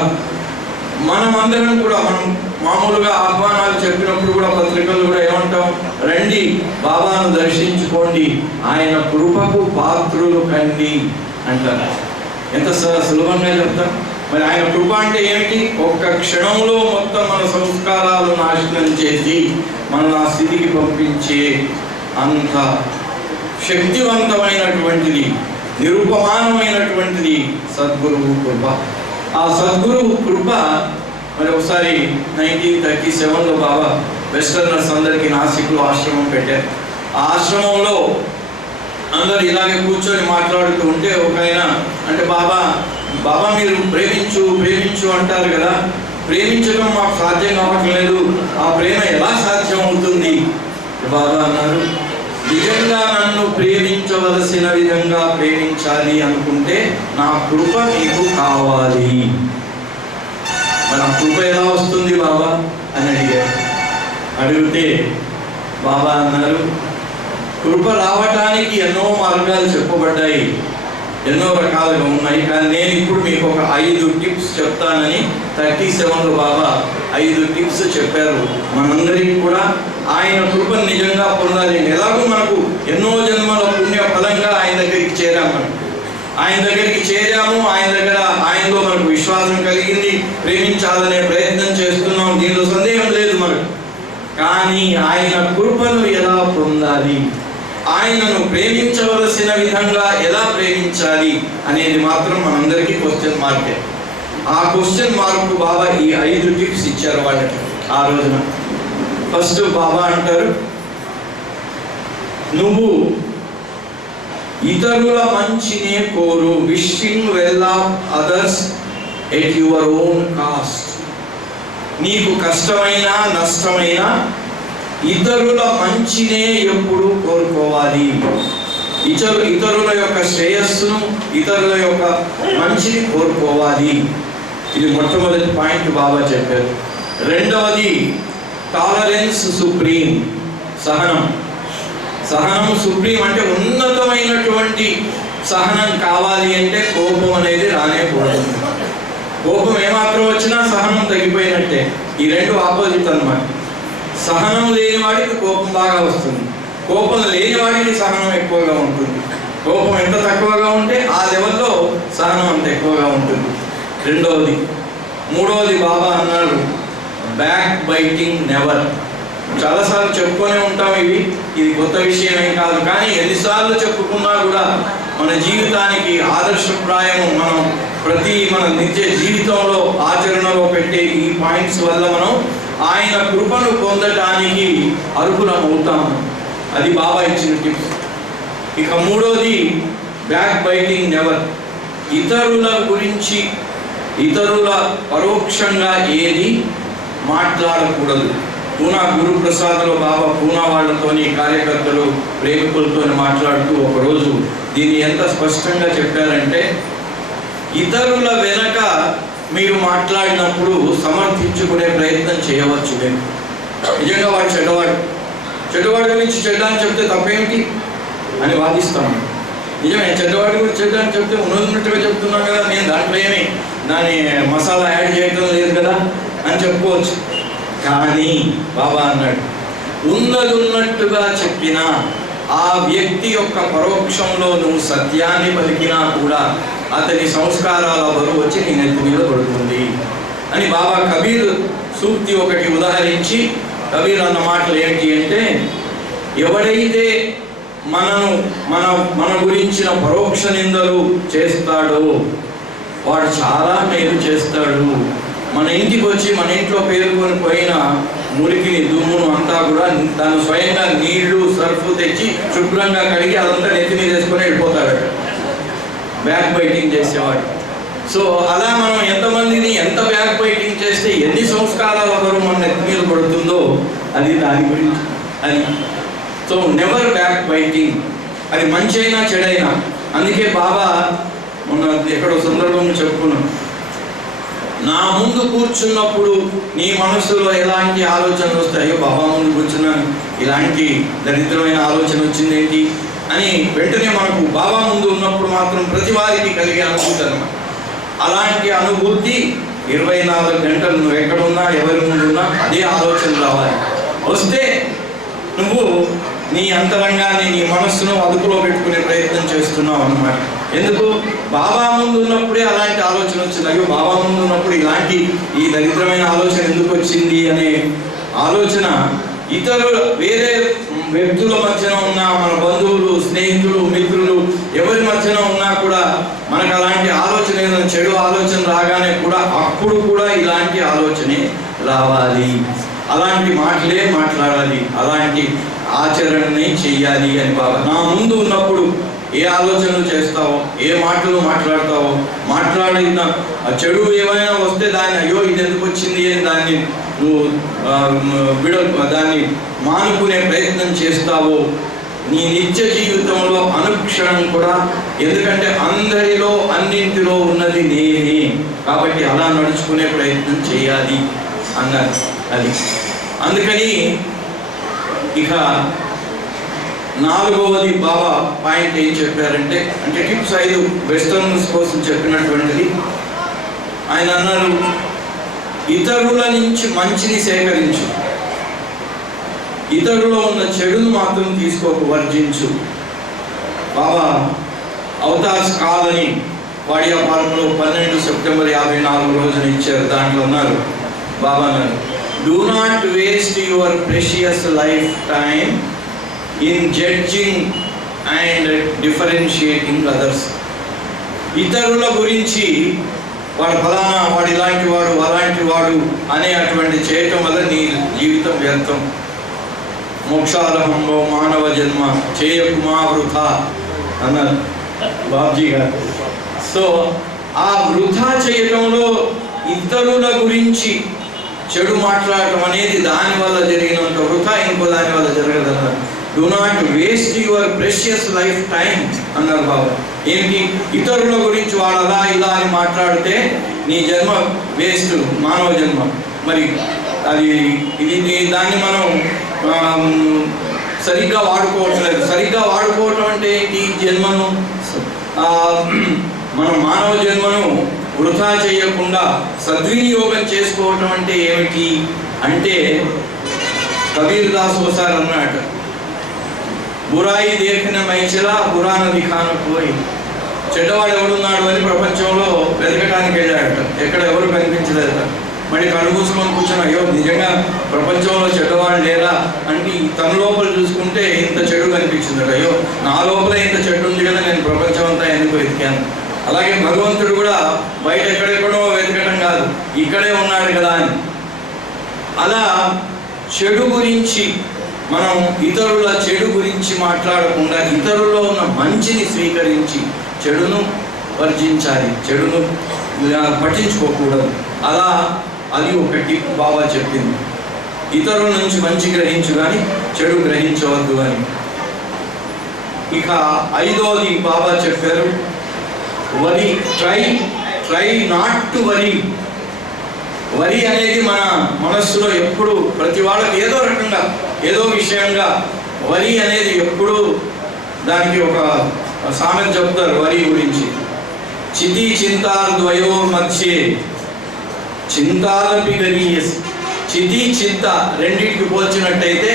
మనం అందరం కూడా మనం మామూలుగా ఆహ్వానాలు చెప్పినప్పుడు కూడా పత్రికలు కూడా ఏమంటాం, రండి బాబాను దర్శించుకోండి, ఆయన కృపకు పాత్రులు కండి అంటారు. ఎంత సులభంగా చెప్తాం. మరి ఆయన కృప అంటే ఏమిటి? ఒక్క క్షణంలో మొత్తం మన సంస్కారాలు నాశనం చేసి మన ఆ స్థితికి పంపించే అంత శక్తివంతమైనటువంటిది, నిరుపమానమైనటువంటిది సద్గురువు కృప. ఆ సద్గురువు కృప మరి ఒకసారి 1937లో బాబా వెస్టర్నర్స్ అందరికీ నాసిక్లో ఆశ్రమం పెట్టారు. ఆ ఆశ్రమంలో అందరు ఇలాగే కూర్చొని మాట్లాడుతూ ఉంటే ఒక ఆయన అంటే, బాబా మీరు ప్రేమించు అంటారు కదా, ప్రేమించడం మాకు సాధ్యం కావట్లేదు, ఆ ప్రేమ ఎలా సాధ్యం అవుతుంది? బాబా అన్నారు, నిజంగా నన్ను ప్రేమించవలసిన విధంగా ప్రేమించాలి అనుకుంటే నా కృప నీకు కావాలి. మన కృప ఎలా వస్తుంది బాబా అని అడిగితే బాబా అన్నారు, కృప రావటానికి ఎన్నో మార్గాలు చెప్పబడ్డాయి, ఎన్నో రకాలుగా ఉన్నాయి, కానీ నేను ఇప్పుడు మీకు ఒక 5 టిప్స్ చెప్తానని 37లో బాబా 5 టిప్స్ చెప్పారు. మనందరికీ కూడా ఆయన కృపను నిజంగా పొందాలి. ఎలాగో మనకు ఎన్నో జన్మల పుణ్య ఫలంగా ఆయన దగ్గరికి చేరాము, ఆయనలో మనకు విశ్వాసం కలిగింది, ప్రేమించాలనే ప్రయత్నం చేస్తున్నాం, దీనిలో సందేహం లేదు మనకు. కానీ ఆయన కృపను ఎలా పొందాలి, ఆయనను ప్రేమించవలసిన విధంగా ఎలా ప్రేమించాలి అనేది మాత్రం మనందరికీ క్వశ్చన్ మార్కే. ఆ క్వశ్చన్ మార్కు బాబా ఈ 5 టిప్స్ ఇచ్చారు వాళ్ళకి ఆ రోజున. ఫస్ట్ బాబా అంటారు, నువ్వు ఇతరుల మంచినే కోరు, wishing well of others at your own cost. నీకు కష్టమైనా నష్టమైనా ఇతరుల మంచినే ఎప్పుడు కోరుకోవాలి. ఇతరుల యొక్క శ్రేయస్సును, ఇతరుల యొక్క మంచిని కోరుకోవాలి. ఇది మొట్టమొదటి పాయింట్ బాబా చెప్పారు. రెండవది టాలరెన్స్ సుప్రీం, సహనం సుప్రీం అంటే ఉన్నతమైనటువంటి సహనం కావాలి అంటే కోపం అనేది రానేకూడదు. కోపం ఏమాత్రం వచ్చినా సహనం తగ్గిపోయినట్టే. ఈ రెండు ఆపోజిట్ అన్నమాట. సహనం లేని వాడికి కోపం బాగా వస్తుంది, కోపం లేని వాడికి సహనం ఎక్కువగా ఉంటుంది. కోపం ఎంత తక్కువగా ఉంటే ఆ లెవెల్లో సహనం అంత ఎక్కువగా ఉంటుంది. రెండవది. మూడవది బాబా అన్నాడు, బ్యాక్ బైటింగ్ నెవర్. చాలాసార్లు చెప్పుకొనే ఉంటాం, ఇది కొత్త విషయం ఏం కాదు, కానీ ఎన్నిసార్లు చెప్పుకున్నా కూడా మన జీవితానికి ఆదర్శప్రాయం, మన నిత్య జీవితంలో ఆచరణలో పెట్టే ఈ పాయింట్స్ వల్ల మనం ఆయన కృపను పొందటానికి అర్హులం అవుతాము. అది బాబా ఇచ్చిన టిప్స్. ఇక మూడోది బ్యాక్ బైటింగ్ నెవర్. ఇతరుల గురించి పరోక్షంగా ఏది మాట్లాడకూడదు. పూనా గురుప్రసాద్లో బాబా పూనా వాళ్ళతోని, కార్యకర్తలు, ప్రేమికులతో మాట్లాడుతూ ఒకరోజు దీన్ని ఎంత స్పష్టంగా చెప్పారంటే, ఇతరుల వెనక మీరు మాట్లాడినప్పుడు సమర్థించుకునే ప్రయత్నం చేయవచ్చు. నేను నిజంగా వాడు చెడ్డవాడి గురించి చెడ్డ అని చెప్తే తప్పేమిటి అని వాదిస్తాను. నిజమే, చెడ్డవాడి గురించి చెడ్డ అని చెప్తే ఉన్నట్టుగా చెప్తున్నాను కదా, నేను దాంట్లో ఏమి దాని మసాలా యాడ్ చేయటం లేదు కదా అని చెప్పుకోవచ్చు. కానీ బాబా అన్నాడు, ఉన్నట్టుగా చెప్పినా ఆ వ్యక్తి యొక్క పరోక్షంలో నువ్వు సత్యాన్ని పలికినా కూడా అతని సంస్కారాల బరువు వచ్చి నీ నెత్తి మీద పడుతుంది అని బాబా కబీర్ సూక్తి ఒకటి ఉదాహరించి, కబీర్ అన్న మాటలు ఏంటి అంటే, ఎవడైతే మన గురించిన పరోక్ష నిందలు చేస్తాడో వాడు చాలా మేలు చేస్తాడు. మన ఇంటికి వచ్చి మన ఇంట్లో పేరుకొని పోయిన మురికిని, దుమ్మును అంతా కూడా తను స్వయంగా నీళ్లు, సర్ఫ్ తెచ్చి శుభ్రంగా కడిగి అదంతా నెత్తి మీద వేసుకొని వెళ్ళిపోతాడు బ్యాక్ బైటింగ్ చేసేవాడు. సో అలా మనం ఎంతమందిని ఎంత బ్యాక్ బైటింగ్ చేస్తే ఎన్ని సంస్కారాల వరకు మన నెత్తి మీద పడుతుందో అది దాని గురించి అది. సో నెవర్ బ్యాక్ బైటింగ్, అది మంచి అయినా చెడైనా. అందుకే బాబా మొన్న ఎక్కడో సందర్భంగా చెప్పుకున్నాం, నా ముందు కూర్చున్నప్పుడు నీ మనసులో ఎలాంటి ఆలోచనలు వస్తాయో, బాబా ముందు కూర్చున్నాను ఇలాంటి దరిద్రమైన ఆలోచన వచ్చిందేంటి అని వెంటనే మనకు బాబా ముందు ఉన్నప్పుడు మాత్రం ప్రతి వారికి కలిగే అనుభూతి అన్నమాట. అలాంటి అనుభూతి 24 గంటలు నువ్వు ఎక్కడున్నా ఎవరి ముందు ఉన్నా అదే ఆలోచన రావాలి. వస్తే నువ్వు నీ అంతరంగాన్ని, నీ మనస్సును అదుపులో పెట్టుకునే ప్రయత్నం చేస్తున్నావు అన్నమాట. ఎందుకు? బాబా ముందు ఉన్నప్పుడే అలాంటి ఆలోచన వచ్చింది. అయ్యో, బాబా ముందు ఉన్నప్పుడు ఇలాంటి ఈ దరిద్రమైన ఆలోచన ఎందుకు వచ్చింది అనే ఆలోచన వేరే వ్యక్తుల మధ్యన ఉన్న మన బంధువులు, స్నేహితులు, మిత్రులు ఎవరి మధ్యన ఉన్నా కూడా మనకు అలాంటి ఆలోచన, ఏదైనా చెడు ఆలోచన రాగానే కూడా అప్పుడు కూడా ఇలాంటి ఆలోచనే రావాలి, అలాంటి మాటలే మాట్లాడాలి, అలాంటి ఆచరణని చెయ్యాలి అని బాబా. నా ముందు ఉన్నప్పుడు ఏ ఆలోచనలు చేస్తావో, ఏ మాటలు మాట్లాడతావో, మాట్లాడిన చెడు ఏమైనా వస్తే దాన్ని అయ్యో ఇది ఎందుకు వచ్చింది అని దాన్ని నువ్వు దాన్ని మానుకునే ప్రయత్నం చేస్తావో, నీ నిత్య జీవితంలో అనుక్షణం కూడా, ఎందుకంటే అందరిలో అన్నింటిలో ఉన్నది నేనే కాబట్టి అలా నడుచుకునే ప్రయత్నం చేయాలి అన్నారు. అది అందుకని ఇక 4వది బాబా పాయింట్ ఏం చెప్పారంటే, అంటే టిప్స్ 5 వెస్టర్న్స్ కోసం చెప్పినటువంటిది. ఆయన అన్నారు, ఇతరుల నుంచి మంచిని సేకరించు, ఇతరులో ఉన్న చెడును మాత్రం తీసుకోకు, వర్జించు. బాబా అవతార్స్ కాలని వాడియా పార్కులో 12 సెప్టెంబర్ 54 రోజున ఇచ్చారు. దాంట్లో ఉన్నారు బాబా అన్నారు, do not waste your precious life time in judging and differentiating others. ఇతరుల గురించి వాడు ఫలానా, వాడు ఇలాంటి వాడు, అలాంటి వాడు అనే అటువంటి చేయటం వల్ల నీ జీవితం వ్యర్థం. మోక్షారహంలో మానవ జన్మ చేయకుమా వృథా అన్నారు బాబ్జీ గారు. సో ఆ వృథా చేయటంలో ఇతరుల గురించి చెడు మాట్లాడటం అనేది దానివల్ల జరిగినంత వృథా ఇంకో దాని వల్ల జరగదన్నారు. Do not waste your precious life time అన్నారు బాబా. ఏంటి? ఇతరుల గురించి వాడు అలా ఇలా అని మాట్లాడితే నీ జన్మ వేస్ట్, మానవ జన్మ. మరి అది ఇది దాన్ని మనం సరిగ్గా వాడుకోవట్లేదు. సరిగ్గా వాడుకోవటం అంటే ఈ జన్మను, మనం మానవ జన్మను వృథా చేయకుండా సద్వినియోగం చేసుకోవటం అంటే ఏమిటి అంటే, కబీర్ దాస్ ఒకసారి అన్నట్టు, బురాయి దేఖన మైచలా బురాన దిఖాన పోయి. చెడ్డవాడు ఎవడున్నాడు అని ప్రపంచంలో వెతకడానికి వెళ్ళాడట. ఎక్కడ ఎవరు కనిపించలేదట. మళ్ళీ కళ్ళు మూసుకొని కూర్చొని అయ్యో నిజంగా ప్రపంచంలో చెడ్డవాళ్ళు లేరా అని తన లోపల చూసుకుంటే ఇంత చెడు కనిపించిందట. అయ్యో నా లోపల ఇంత చెడు ఉంది కదా, నేను ప్రపంచం అంతా ఎందుకు వెతికాను. అలాగే భగవంతుడు కూడా బయట ఎక్కడెక్కడో వెతకటం కాదు, ఇక్కడే ఉన్నాడు కదా అని. అలా చెడు గురించి మనం ఇతరుల చెడు గురించి మాట్లాడకుండా ఇతరుల్లో ఉన్న మంచిని స్వీకరించి చెడును వర్జించాలి, చెడును పట్టించుకోకూడదు. అలా అది ఒక టిప్ బాబా చెప్పింది. ఇతరుల నుంచి మంచి గ్రహించు కానీ చెడు గ్రహించవద్దు అని. ఇక 5వది బాబా చెప్పారు, వరి ట్రై నాట్ టు వరి. వరి అనేది మన మనస్సులో ఎప్పుడు ప్రతి వాళ్ళకి ఏదో రకంగా ఏదో విషయంగా వరి అనేది ఎప్పుడు, దానికి ఒక సామెత చెప్తారు వరి గురించి. చితి చింతాద్వయో మధ్యే చింతాలపి గరీయస్. చితి చింత రెండింటికి పోల్చినట్టయితే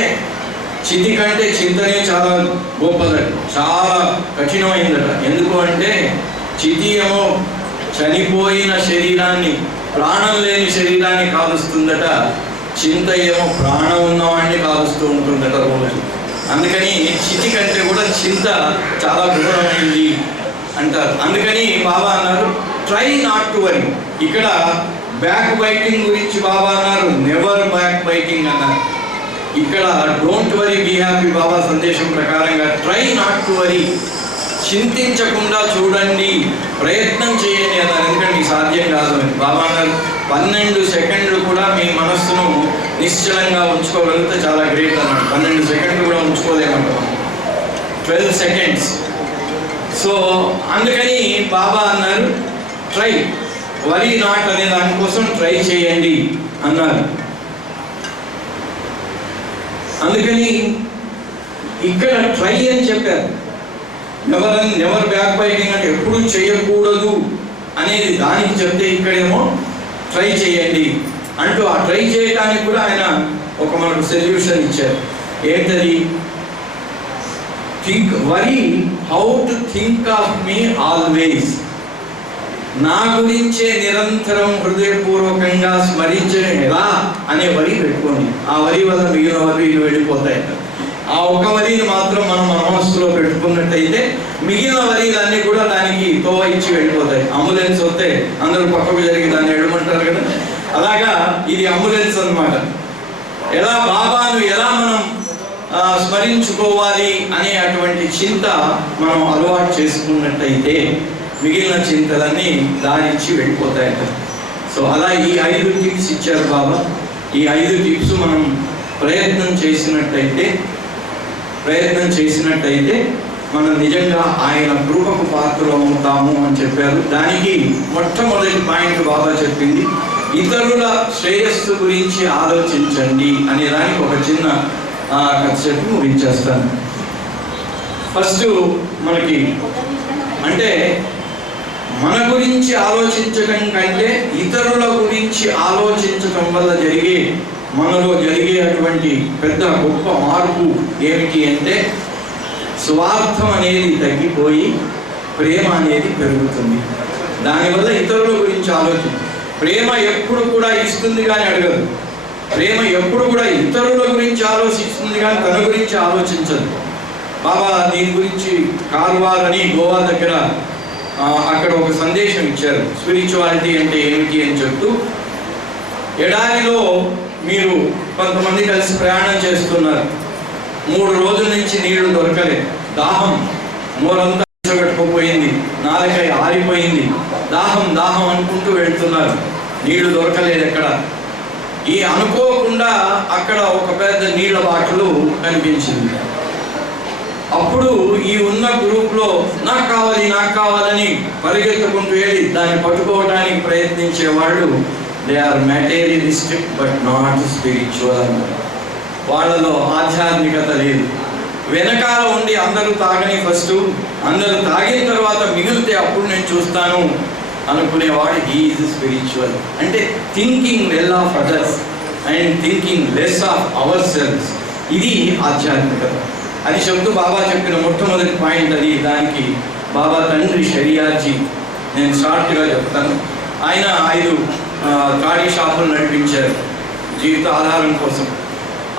చితి కంటే చింతనే చాలా గొప్పదట, చాలా కఠినమైందట. ఎందుకు అంటే చితి ఏమో చనిపోయిన శరీరాన్ని, ప్రాణం లేని శరీరాన్ని కాలుస్తుందట, చింత ఏమో ప్రాణం ఉన్నవాడిని కాలుస్తూ ఉంటుందట రోజు. అందుకని చితి కంటే కూడా చింత చాలా ఘోరమైంది అంటారు. అందుకని బాబా అన్నారు ట్రై నాట్ టు వరీ. ఇక్కడ బ్యాక్ బైటింగ్ గురించి బాబా అన్నారు నెవర్ బ్యాక్ బైటింగ్ అన్నారు. ఇక్కడ డోంట్ వరీ బీ హ్యాపీ బాబా సందేశం ప్రకారంగా ట్రై నాట్ టు వరీ, చింతించకుండా చూడండి, ప్రయత్నం చేయండి అన్నారు. ఎందుకంటే సాధ్యం కాదు అని బాబా అన్నారు. 12 సెకండ్లు కూడా మీ మనస్సును నిశ్చలంగా ఉంచుకోగలిగితే చాలా గ్రేట్ అన్నాడు. 12 సెకండ్లు కూడా ఉంచుకోలేమంటాం, 12 సెకండ్స్. సో అందుకని బాబా అన్నారు ట్రై. వరీ నాట్ అనే దానికోసం ట్రై చేయండి అన్నారు. అందుకని ఇక్కడ ట్రై అని చెప్పారు. నెవర్ బ్యాక్ బైటింగ్ అంటే ఎప్పుడు చేయకూడదు అనేది దానికి చెప్తే ఇక్కడేమో ట్రై చేయండి అంటూ ఆ ట్రై చేయడానికి కూడా ఆయన ఒక మనకు సొల్యూషన్ ఇచ్చారు. ఏంటది? Think worry how to think of me always. నా గురించే నిరంతరం హృదయపూర్వకంగా స్మరించడం ఎలా అనే వరి పెట్టుకోండి. ఆ వరి వల్ల మిగిలిన వరీలు వెళ్ళిపోతాయి. ఆ ఒక వరిని మాత్రం మనం మన మనస్సులో పెట్టుకున్నట్టయితే మిగిలిన వరీలన్నీ కూడా దానికి తోవ ఇచ్చి వెళ్ళిపోతాయి. అంబులెన్స్ వస్తే అందరూ పక్కకు జరిగి దాన్ని ఎడమంటారు కదా, అలాగా ఇది అంబులెన్స్ అన్నమాట. ఎలా బాబాను ఎలా మనం స్మరించుకోవాలి అనే అటువంటి చింత మనం అలవాటు చేసుకున్నట్టయితే మిగిలిన చింతలన్నీ దారిచ్చి వెళ్ళిపోతాయట. సో అలా ఈ 5 టిప్స్ ఇచ్చారు బాబా. ఈ 5 టిప్స్ మనం ప్రయత్నం చేసినట్టయితే మనం నిజంగా ఆయన కృపకు పాత్రలు అవుతాము అని చెప్పారు. దానికి మొట్టమొదటి పాయింట్ బాబా చెప్పింది, ఇతరుల శ్రేయస్సు గురించి ఆలోచించండి అనే దానికి ఒక చిన్న కథ చెప్పి ముగించేస్తాను. ఫస్ట్ మనకి అంటే మన గురించి ఆలోచించడం కంటే ఇతరుల గురించి ఆలోచించడం వల్ల మనలో జరిగే అటువంటి పెద్ద గొప్ప మార్పు ఏమిటి అంటే స్వార్థం అనేది తగ్గిపోయి ప్రేమ అనేది పెరుగుతుంది. దానివల్ల ఇతరుల గురించి ప్రేమ ఎప్పుడు కూడా ఇస్తుంది కానీ అడగదు. ప్రేమ ఎప్పుడు కూడా ఇతరుల గురించి ఆలోచిస్తుంది కానీ తన గురించి ఆలోచించదు. బాబా దీని గురించి కార్వార్ అని గోవా దగ్గర అక్కడ ఒక సందేశం ఇచ్చారు. స్పిరిచువాలిటీ అంటే ఏమిటి అని చెప్తూ, ఎడారిలో మీరు కొంతమంది కలిసి ప్రయాణం చేస్తున్నారు. 3 రోజుల నుంచి నీళ్లు దొరకలేదు. దాహం నోరంతా కట్టుకుపోయింది, నాలుకై ఆరిపోయింది. దాహం అనుకుంటూ వెళ్తున్నారు. నీళ్లు దొరకలేదు ఎక్కడ. ఈ అనుకోకుండా అక్కడ ఒక పెద్ద నీళ్ల బాటలు కనిపించింది. అప్పుడు ఈ ఉన్న గ్రూప్లో నాకు కావాలని పరిగెత్తుకుంటూ వెళ్ళి దాన్ని పట్టుకోవడానికి ప్రయత్నించే వాళ్ళు they are materialistic but not spiritual. వాళ్ళలో ఆధ్యాత్మికత లేదు. వెనకాల ఉండి అందరూ తాగని ఫస్ట్, అందరూ తాగిన తర్వాత మిగిలితే అప్పుడు నేను చూస్తాను అనుకునేవాడు హీ ఈజ్ స్పిరిచువల్. అంటే thinking well of others and thinking less of our cells. ఇది ఆధ్యాత్మికత అని చెప్తూ బాబా చెప్పిన మొట్టమొదటి పాయింట్ అది. దానికి బాబా తండ్రి షరియాజీ, నేను షార్ట్గా చెప్తాను. ఆయన 5 ఖాళీ షాపులు నడిపించారు జీవిత ఆధారం కోసం.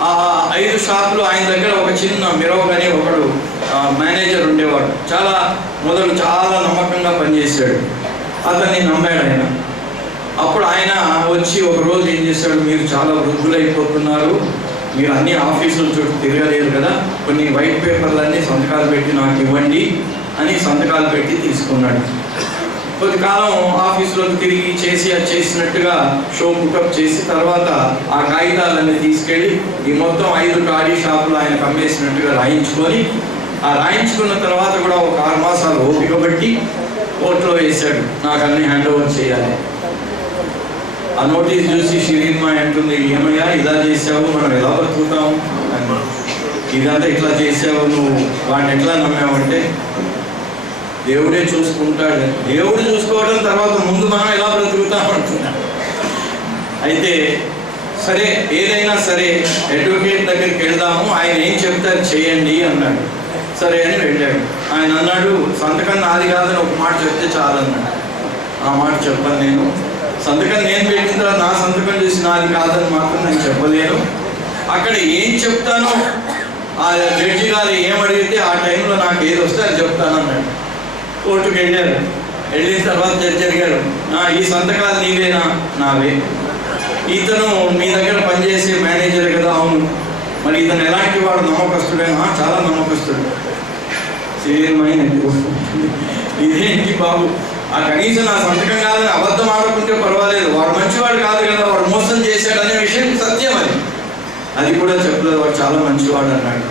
ఆ 5 షాపులు ఆయన దగ్గర ఒక చిన్న మిరోగ్ అని ఒకడు మేనేజర్ ఉండేవాడు. మొదలు చాలా నమ్మకంగా పనిచేశాడు. అతన్ని నమ్మాడు ఆయన. అప్పుడు ఆయన వచ్చి ఒక రోజు ఏం చేశాడు, మీరు చాలా వృద్ధులైపోతున్నారు, మీరు అన్ని ఆఫీసుల చుట్టూ తిరగలేదు కదా, కొన్ని వైట్ పేపర్లన్నీ సంతకాలు పెట్టి నాకు ఇవ్వండి అని సంతకాలు పెట్టి తీసుకున్నాడు. కొద్ది కాలం ఆఫీసులోకి తిరిగి చేసినట్టుగా షో పుటప్ చేసి తర్వాత ఆ కాగితాలన్నీ తీసుకెళ్ళి ఈ మొత్తం 5 ఖాళీ షాపులు ఆయన అమ్మేసినట్టుగా రాయించుకొని, ఆ రాయించుకున్న తర్వాత కూడా ఒక 6 మాసాలు ఓపిక బట్టి కోర్టులో వేశాడు, నాకు అన్ని హ్యాండ్ ఓవర్ చేయాలి. ఆ నోటీస్ చూసి షిరీన్మా అంటుంది, ఏమయ్యా ఇలా చేసావు, మనం ఎలా బతుకుతాం, ఇదంతా ఇట్లా చేసావు, నువ్వు వాడిని ఎట్లా నమ్మావంటే దేవుడే చూసుకుంటాడు. దేవుడు చూసుకోవడం తర్వాత ముందు మనం ఎలా బ్రతుకుతాం అంటున్నాడు. అయితే సరే ఏదైనా సరే అడ్వకేట్ దగ్గరికి వెళ్దాము, ఆయన ఏం చెప్తారు చేయండి అన్నాడు. సరే అని వెళ్ళాడు. ఆయన అన్నాడు, సంతకం నాది కాదని ఒక మాట చెప్తే చాలన్నాడు. ఆ మాట చెప్పను నేను, సంతకం నేను పెట్టిన తర్వాత నా సంతకం చేసి నాది కాదని మాత్రం నేను చెప్పలేను. అక్కడ ఏం చెప్తానో ఆ జడ్జి గారు ఏమడిగితే ఆ టైంలో నాకు ఏది వస్తే అది చెప్తానన్నాడు. కోర్టుకు వెళ్ళారు. వెళ్ళిన తర్వాత జడ్జి అడిగారు, ఈ సంతకాలు నీవేనా? నావే. ఇతను మీ దగ్గర పనిచేసే మేనేజర్ కదా? అవును. మరి ఇతను ఎలాంటి వాడు? నమ్మకస్తుడేనా? చాలా నమ్మకస్తుడు. సేమైన ఇదేంటి బాబు, ఆ కనీసం నా సంతకం కాదని అబద్ధం ఆడుకుంటే పర్వాలేదు, వాడు మంచివాడు కాదు కదా, వాడు మోసం చేశాడు అనే విషయం సత్యం. అది కూడా చెప్పలేదు, వాడు చాలా మంచివాడు అన్నాడు.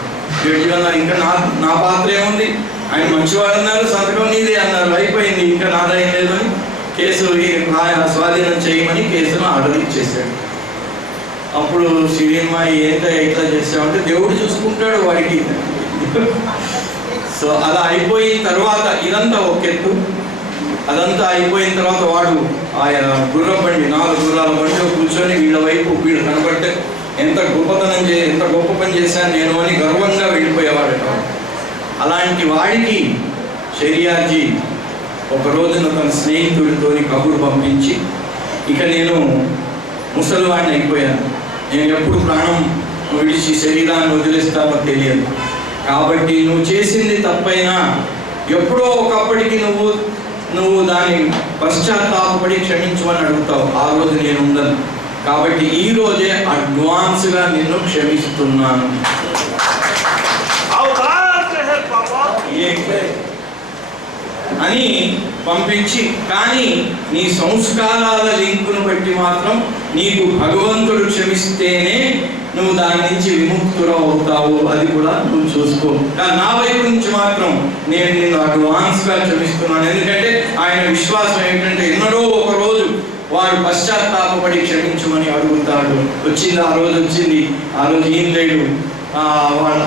జడ్జి అన్నారు, ఇంకా నా పాత్ర ఏముంది, ఆయన మంచివాడు అన్నారు, సంతకం నీదే అన్నారు, అయిపోయింది, ఇంకా నాదేం లేదు అని కేసు స్వాధీనం చేయమని కేసును ఆర్డర్ ఇచ్చేసాడు. అప్పుడు సినిమా ఏంటో ఇట్లా చేసామంటే దేవుడు చూసుకుంటాడు వాడికి. సో అలా అయిపోయిన తర్వాత ఇదంతా ఒక ఎత్తు. అదంతా అయిపోయిన తర్వాత వాడు ఆయన గుర్రం బండి 4 గుర్రాల బండిలో కూర్చొని వీళ్ళ వైపు వీళ్ళు కనబడితే ఎంత గొప్ప పని చేశాను నేను అని గర్వంగా వెళ్ళిపోయేవాడు. అలాంటి వాడికి షెరియాజీ ఒక రోజున తన స్నేహితుడితో కబురు పంపించి, ఇక నేను ముసలివాడిని అయిపోయాను, నేను ఎప్పుడు ప్రాణం విడిచి శరీరాన్ని వదిలేస్తానో తెలియదు, కాబట్టి నువ్వు చేసింది తప్పైనా ఎప్పుడో ఒకప్పటికి నువ్వు దాన్ని పశ్చాత్తాపడి క్షమించమని అడుగుతావు. ఆ రోజు నేను ఉండను, కాబట్టి ఈ రోజే అడ్వాన్స్గా నిన్ను క్షమిస్తున్నాను అని పంపించి, కానీ నీ సంస్కారాల లింకును బట్టి మాత్రం నీకు భగవంతుడు క్షమిస్తేనే నువ్వు దాని నుంచి విముక్తుడవుతావు, అది కూడా నువ్వు చూసుకో. కానీ నా వైపు నుంచి మాత్రం నేను నిన్ను అడ్వాన్స్గా క్షమిస్తున్నాను. ఎందుకంటే ఆయన విశ్వాసం ఏమిటంటే ఎన్నడో ఒక రోజు వాడు పశ్చాత్తాపడి క్షమించమని అడుగుతాడు. వచ్చింది, ఆ రోజు వచ్చింది. ఆ రోజు ఏం లేడు,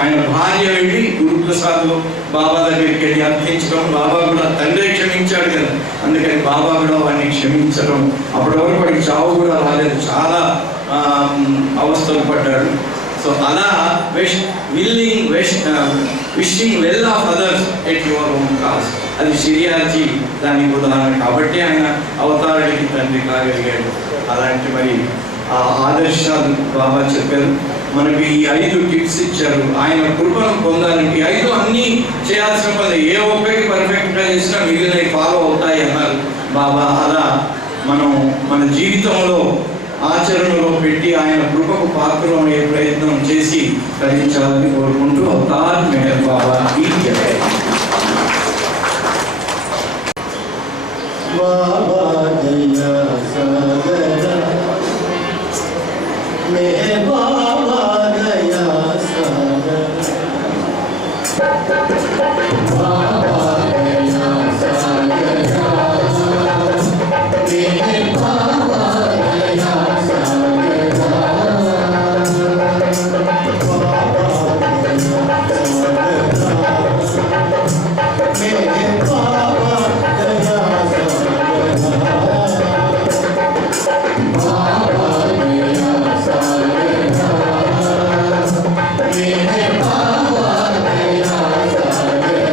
ఆయన భార్య వెళ్ళి గురుప్రసాద్లో బాబా దగ్గరికి వెళ్ళి అర్థించడం, బాబా కూడా తండ్రి క్షమించాడు కదా, అందుకని బాబా కూడా వాడిని క్షమించడం. అప్పటి వరకు వాడికి చావు కూడా రాలేదు, చాలా అవస్థలు పడ్డాడు. సో అలా wishing well of others at your own cost, అది షెరియాజీ దానికి ఉదాహరణ. కాబట్టి ఆయన అవతారానికి తండ్రి కాగలిగాడు. అలాంటి మరి ఆ ఆదర్శాలు బాబా చెప్పారు. మనకి ఈ 5 టిప్స్ ఇచ్చారు. ఆయన కృపను పొందాలంటే 5 అన్నీ చేయాల్సిన పని, ఏ ఒక్కటి పర్ఫెక్ట్గా చేసినా మిగిలినవి ఫాలో అవుతాయి అన్నారు బాబా. అలా మనం మన జీవితంలో ఆచరణలో పెట్టి ఆయన కృపకు పాత్రమయ్యే ప్రయత్నం చేసి తరించాలని కోరుకుంటూ అవతార్ మెహర్ బాబా की जय. बाबा दया सागरा मेरे बाबा दया सागरा, बाबा दया सागरा मेरे बाबा दया सागरा, बाबा दया सागरा मेरे बाबा दया सागरा,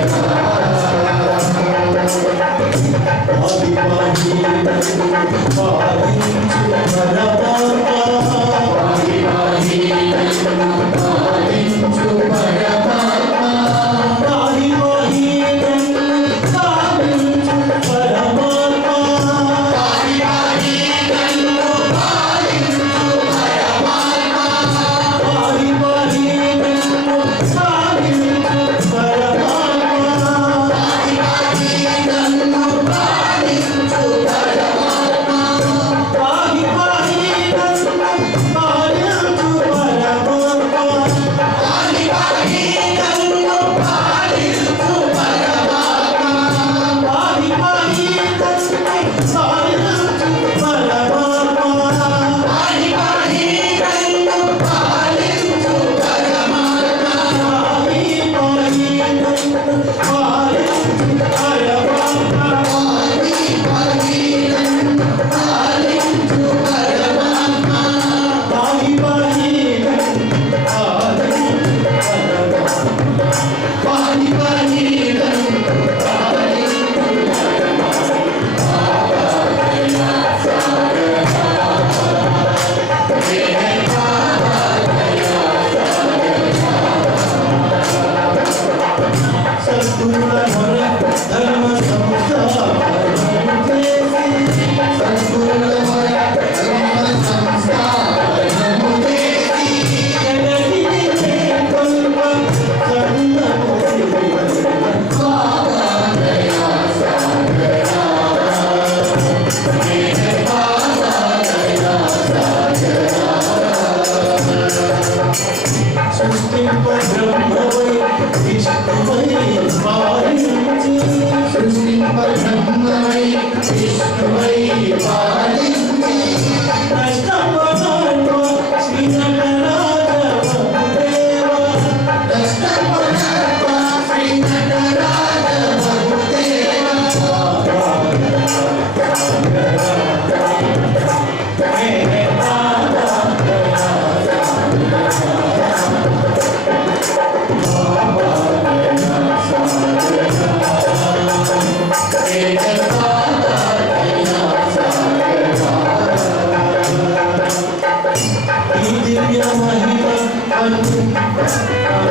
ఈ దివ్య మహిమ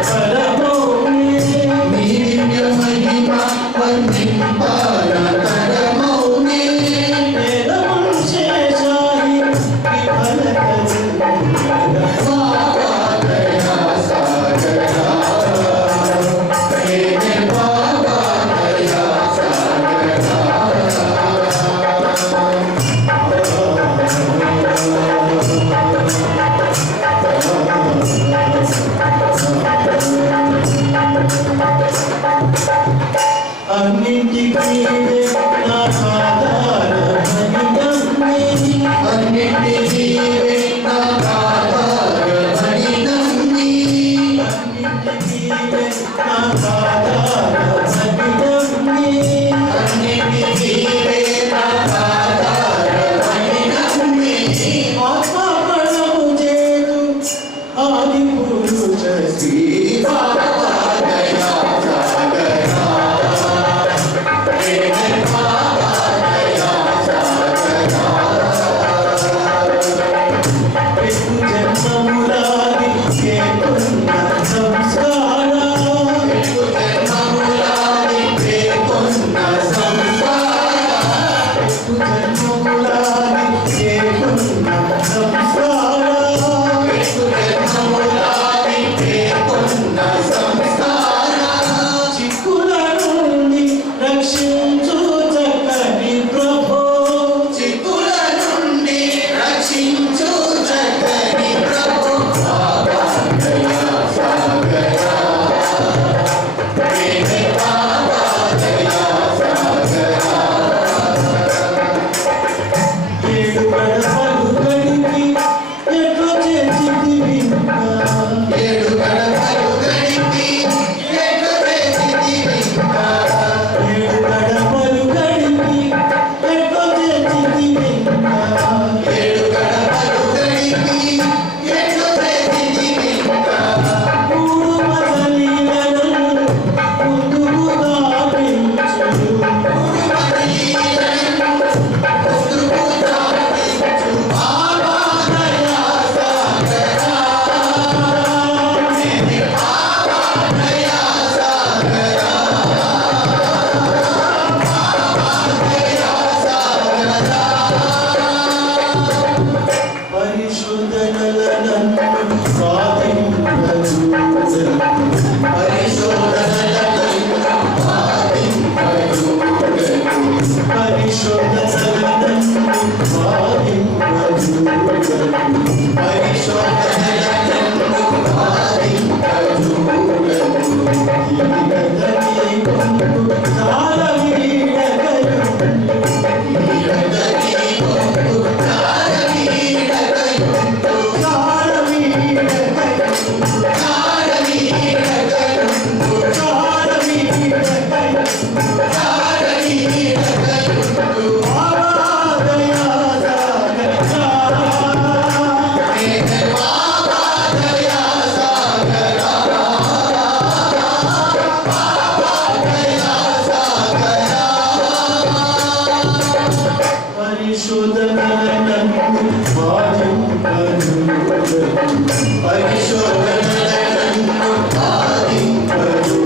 పరమౌనే నీ దివ్య మహిమ పరమౌనే వేదమున్ శేషాయి విఫలకరు బాబా దయా సాగరా హే బాబా దయా సాగరా అన్నింటికీ నా ఆధారమని అన్నిటికీ నా ఆధారమని నమ్మి అన్నింటికీ నా ఆధారమని అన్నిటికీ నా ఆధారమని నమ్మి ఆత్మపరము చేరు ఆది పురుష శ్రీ బాబా దయా సాగరా హే బాబా దయా సాగరా పెట్టు జన్మములాది కేతున్న సంస్కార జన్మములాది పేకొన్న సంసార జన్మములాది కేతున్న సంస్కార జన్మములాది పేకొన్న సంసార చిక్కుల నుండి రక్షించు చక్కని ప్రభో చిక్కుల నుండి రక్షించు చక్కని ప్రభు బాబా దయా సాగరా హే బాబా దయా సాగరా ఏడు గడపలు గడిపి ఎట్లు చేసితివి ఇంకా. ఏడు గడపలు గడిపి ఎట్లు చేసితివి ఇంకా. ఏడు గడపలు గడిపి ఎట్లు చేసితివి ఇంకా. ఏడు గడపలు గడిపి ఎట్లు చేసితివి ఇంకా. మూడు మసలీలను ముందుగా పెంచు. బాబా దయా సాగరా బాబా దయా సాగరా బాబా దయా సాగరా పరిశోధనలను సాధింపదు. పరిశోధనలను సాధింపదు. పరిశోధనలను సాధింపదు. పరిశోధనలను సాధింపదు.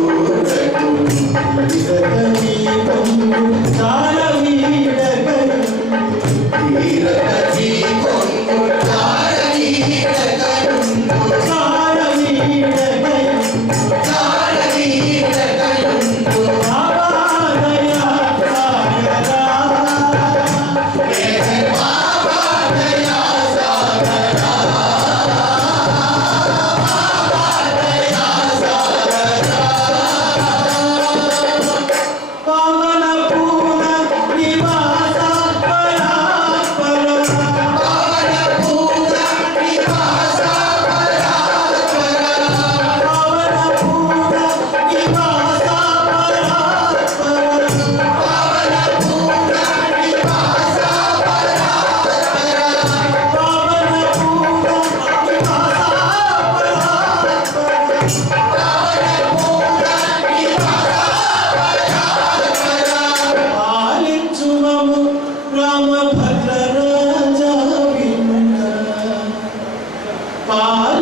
పాద